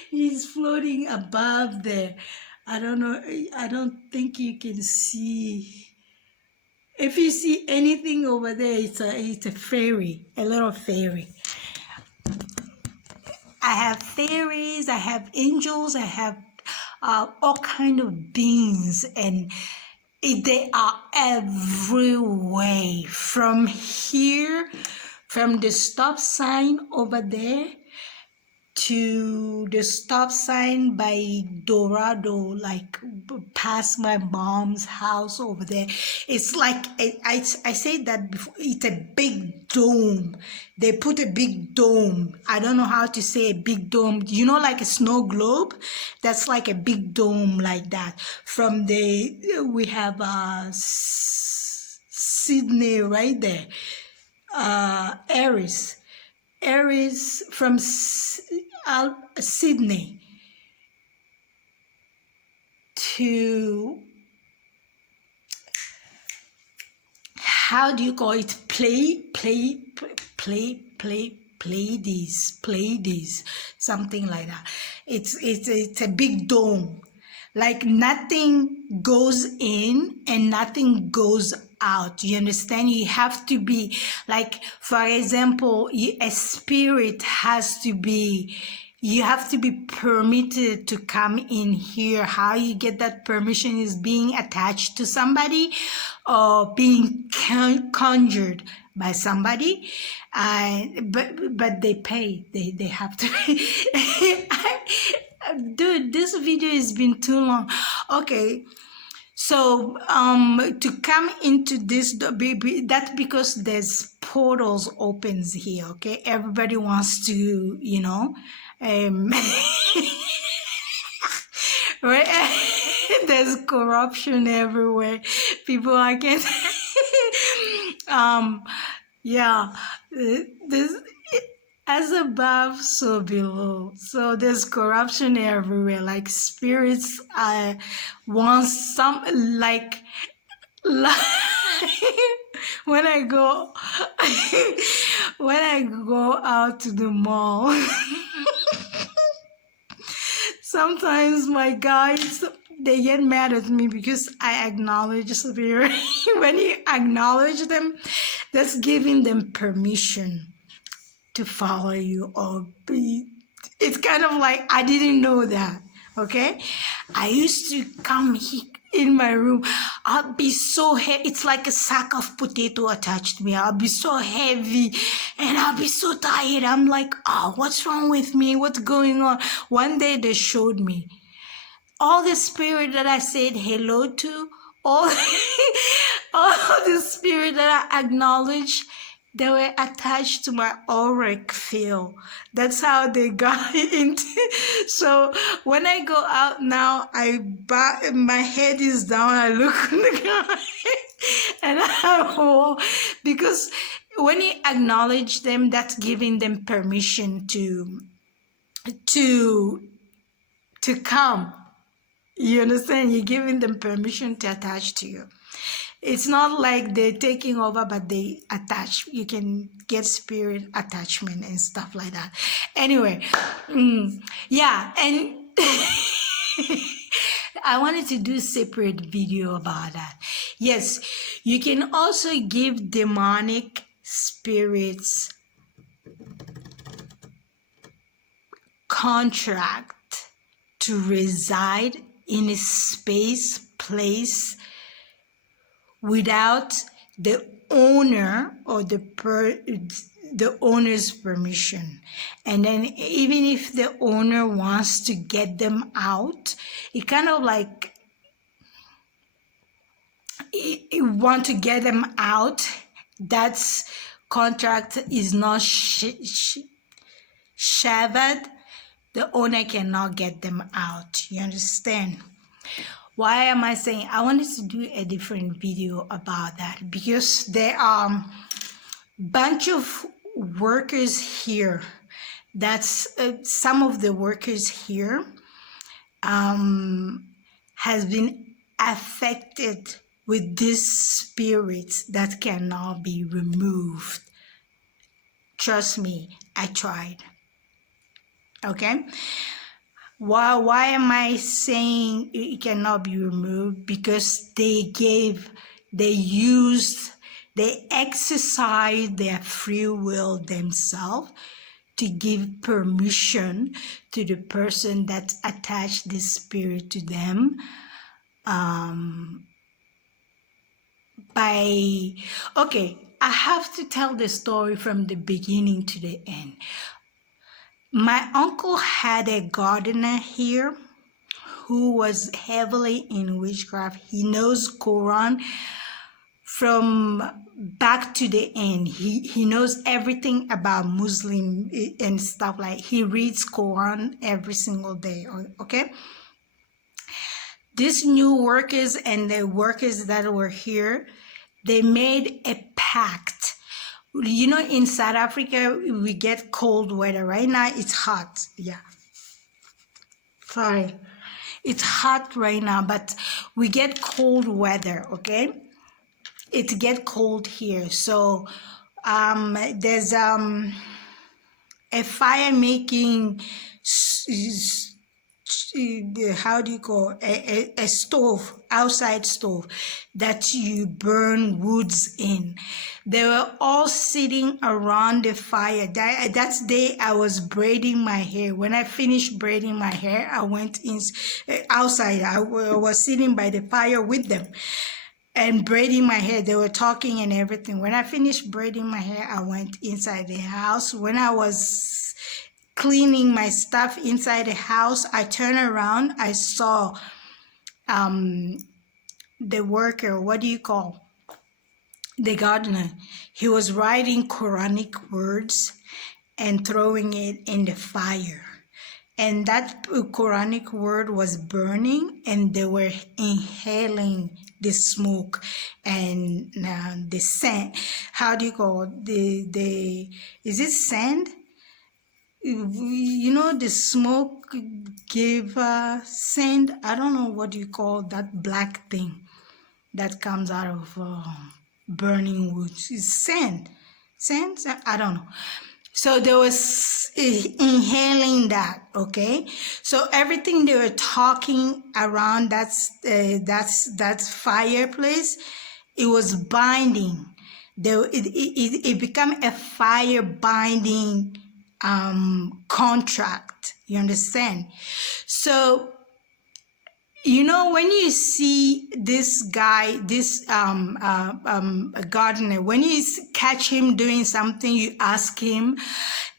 He's floating above there. I don't know. I don't think you can see. If you see anything over there, it's a fairy, a little fairy. I have fairies, I have angels, I have all kind of beings, and they are everywhere. From here, from the stop sign over there to the stop sign by Dorado, like past my mom's house over there. It's like, I said that before, it's a big dome. They put a big dome. I don't know how to say a big dome. You know, like a snow globe? That's like a big dome like that. From we have Sydney right there. Aries from Sydney to, how do you call it? Pleiades, something like that. It's a big dome. Like nothing goes in and nothing goes out. You understand? You have to be, like, for example, a spirit has to be, you have to be permitted to come in here. How you get that permission is being attached to somebody or being conjured by somebody. But they pay. They have to pay. Dude, this video has been too long. Okay, so to come into this, that's because there's portals opens here. Okay, everybody wants to, you know, right? There's corruption everywhere. People are getting yeah, this, as above, so below. So there's corruption everywhere. Like spirits want some, like when I go out to the mall, sometimes my guys, they get mad at me because I acknowledge spirit. When you acknowledge them, that's giving them permission to follow you or be. It's kind of like, I didn't know that. Okay, I used to come in my room. I'll be so heavy. It's like a sack of potato attached to me. I'll be so heavy and I'll be so tired. I'm like, oh, what's wrong with me? What's going on? One day they showed me all the spirit that I said hello to, all, all the spirit that I acknowledged, they were attached to my auric field. That's how they got into. So when I go out now, my head is down. I look in the ground, and because when you acknowledge them, that's giving them permission to come. You understand? You're giving them permission to attach to you. It's not like they're taking over, but they attach. You can get spirit attachment and stuff like that. Anyway, yeah, and I wanted to do a separate video about that. Yes, you can also give demonic spirits contract to reside in a space, place, without the owner or the owner's permission. And then even if the owner wants to get them out, it kind of like you want to get them out, that's contract is not severed. The owner cannot get them out. You understand? Why am I saying I wanted to do a different video about that? Because there are a bunch of workers here. That's some of the workers here has been affected with these spirits that cannot be removed. Trust me, I tried. Okay? Why am I saying it cannot be removed? Because they exercised their free will themselves to give permission to the person that attached the spirit to them okay, I have to tell the story from the beginning to the end. My uncle had a gardener here who was heavily in witchcraft. He knows Quran from back to the end. He knows everything about Muslim and stuff like. He reads Quran every single day. Okay. These new workers and the workers that were here, they made a pact. You know, in South Africa, we get cold weather. Right now, it's hot. Yeah. Sorry. It's hot right now, but we get cold weather, okay? It get cold here. So there's a fire making, how do you call it? A stove, outside stove that you burn woods in. They were all sitting around the fire. That's the day I was braiding my hair. When I finished braiding my hair, I went outside. I was sitting by the fire with them and braiding my hair. They were talking and everything. When I finished braiding my hair, I went inside the house. When I was cleaning my stuff inside the house, I turned around. I saw the worker, what do you call, the gardener. He was writing Quranic words and throwing it in the fire. And that Quranic word was burning, and they were inhaling the smoke and the scent. How do you call it? Is it sand? You know, the smoke gave sand. I don't know what you call that black thing that comes out of burning wood. It's sand. Sand? I don't know. So they was inhaling that, okay? So everything they were talking around that's fireplace, it was binding. It became a fire binding contract. You understand? So You know, when you see this guy, this gardener, when you catch him doing something, you ask him,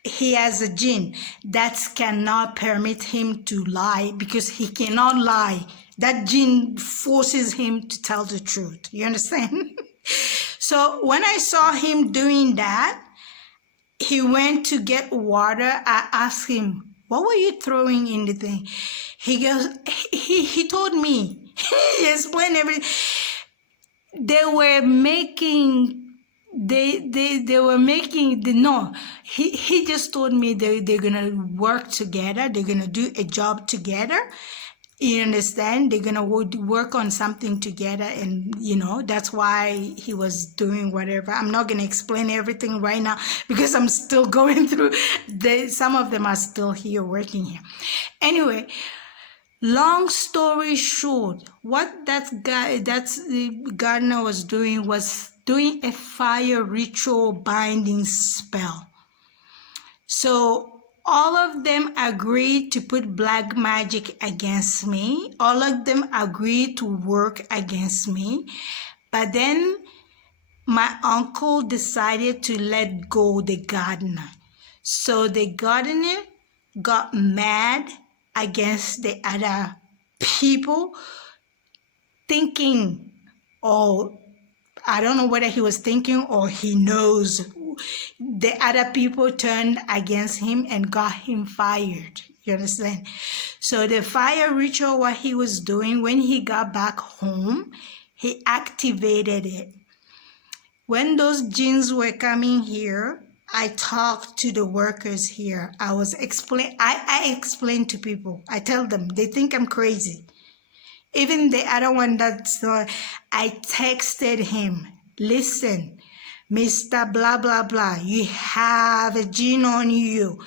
he has a gene that cannot permit him to lie, because he cannot lie. That gene forces him to tell the truth. You understand? So when I saw him doing that, he went to get water. I asked him, what were you throwing in the thing? He goes, he told me, he explained everything. They were making, they were making, no, he just told me they're going to work together. They're going to do a job together. You understand? They're going to work on something together, and, you know, that's why he was doing whatever. I'm not going to explain everything right now because I'm still going through. Some of them are still here working here. Anyway, long story short, what the gardener was doing a fire ritual binding spell. So all of them agreed to put black magic against me. All of them agreed to work against me. But then my uncle decided to let go the gardener. So the gardener got mad against the other people, thinking, oh, I don't know whether he was thinking or he knows, the other people turned against him and got him fired. You understand? So the fire ritual, what he was doing, when he got back home, he activated it. When those jinns were coming here, I talked to the workers here. I explained to people. I tell them, they think I'm crazy. Even the other one I texted him, listen, Mr. Blah, blah, blah, you have a gene on you.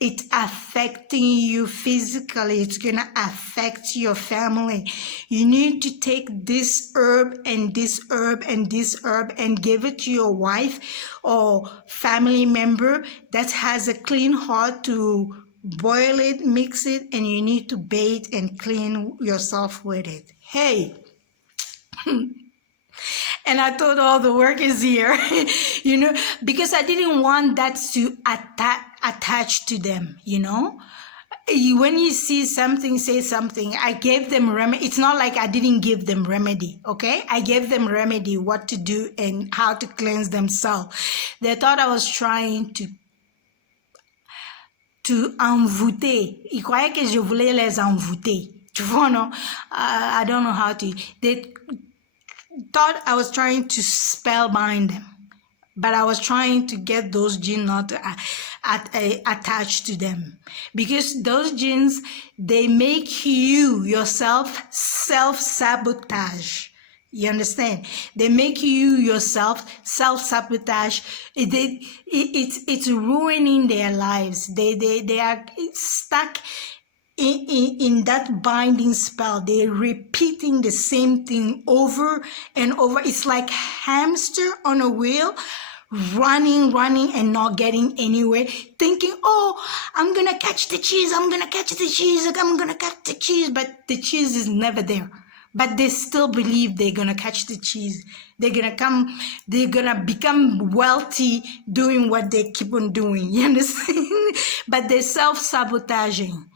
It's affecting you physically. It's going to affect your family. You need to take this herb and this herb and this herb and give it to your wife or family member that has a clean heart to boil it, mix it, and you need to bathe and clean yourself with it. Hey. And I thought all the work is here, you know, because I didn't want that to attach to them, you know. When you see something, say something. I gave them remedy. It's not like I didn't give them remedy, okay? I gave them remedy, what to do and how to cleanse themselves. They thought I was trying to envoûter. Ils croyaient que je voulais les envoûter. Tu vois, non? I don't know how to. They thought I was trying to spellbind them, but I was trying to get those genes not attached to them, because those genes, they make you yourself self-sabotage. You understand? They make you yourself self-sabotage. It's ruining their lives. They are stuck in that binding spell. They're repeating the same thing over and over. It's like hamster on a wheel, running and not getting anywhere, thinking, oh, I'm gonna catch the cheese, I'm gonna catch the cheese, but the cheese is never there. But they still believe they're gonna catch the cheese. They're gonna become wealthy doing what they keep on doing. You understand? But they're self-sabotaging.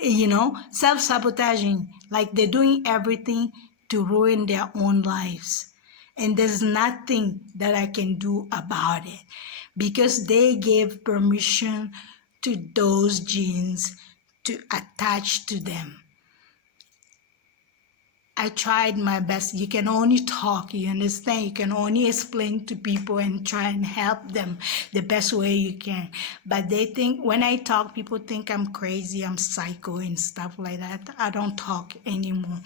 You know, self-sabotaging, like they're doing everything to ruin their own lives. And there's nothing that I can do about it, because they gave permission to those genes to attach to them. I tried my best. You can only talk, you understand? You can only explain to people and try and help them the best way you can. But they think, when I talk, people think I'm crazy, I'm psycho and stuff like that. I don't talk anymore.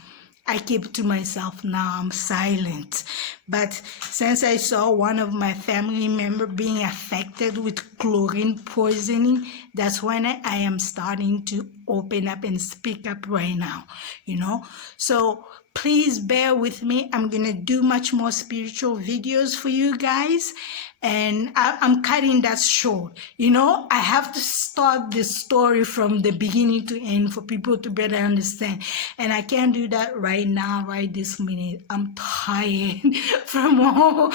I keep to myself now. I'm silent. But since I saw one of my family members being affected with chlorine poisoning, that's when I am starting to open up and speak up right now, you know. So please bear with me. I'm gonna do much more spiritual videos for you guys, and I'm cutting that short. You know, I have to start the story from the beginning to end for people to better understand, and I can't do that right now, right this minute. I'm tired from all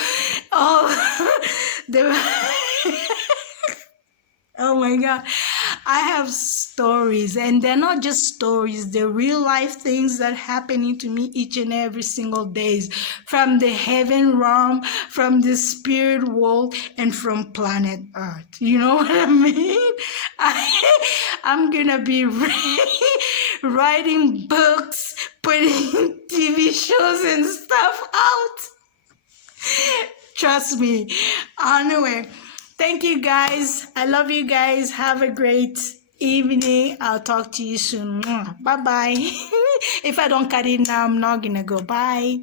the oh my God. I have stories, and they're not just stories, they're real life things that happening to me each and every single days, from the heaven realm, from the spirit world, and from planet Earth. You know what I mean? I'm gonna be writing books, putting TV shows and stuff out. Trust me. Anyway, thank you guys. I love you guys. Have a great evening. I'll talk to you soon. Bye bye. If I don't cut it now, I'm not gonna go. Bye.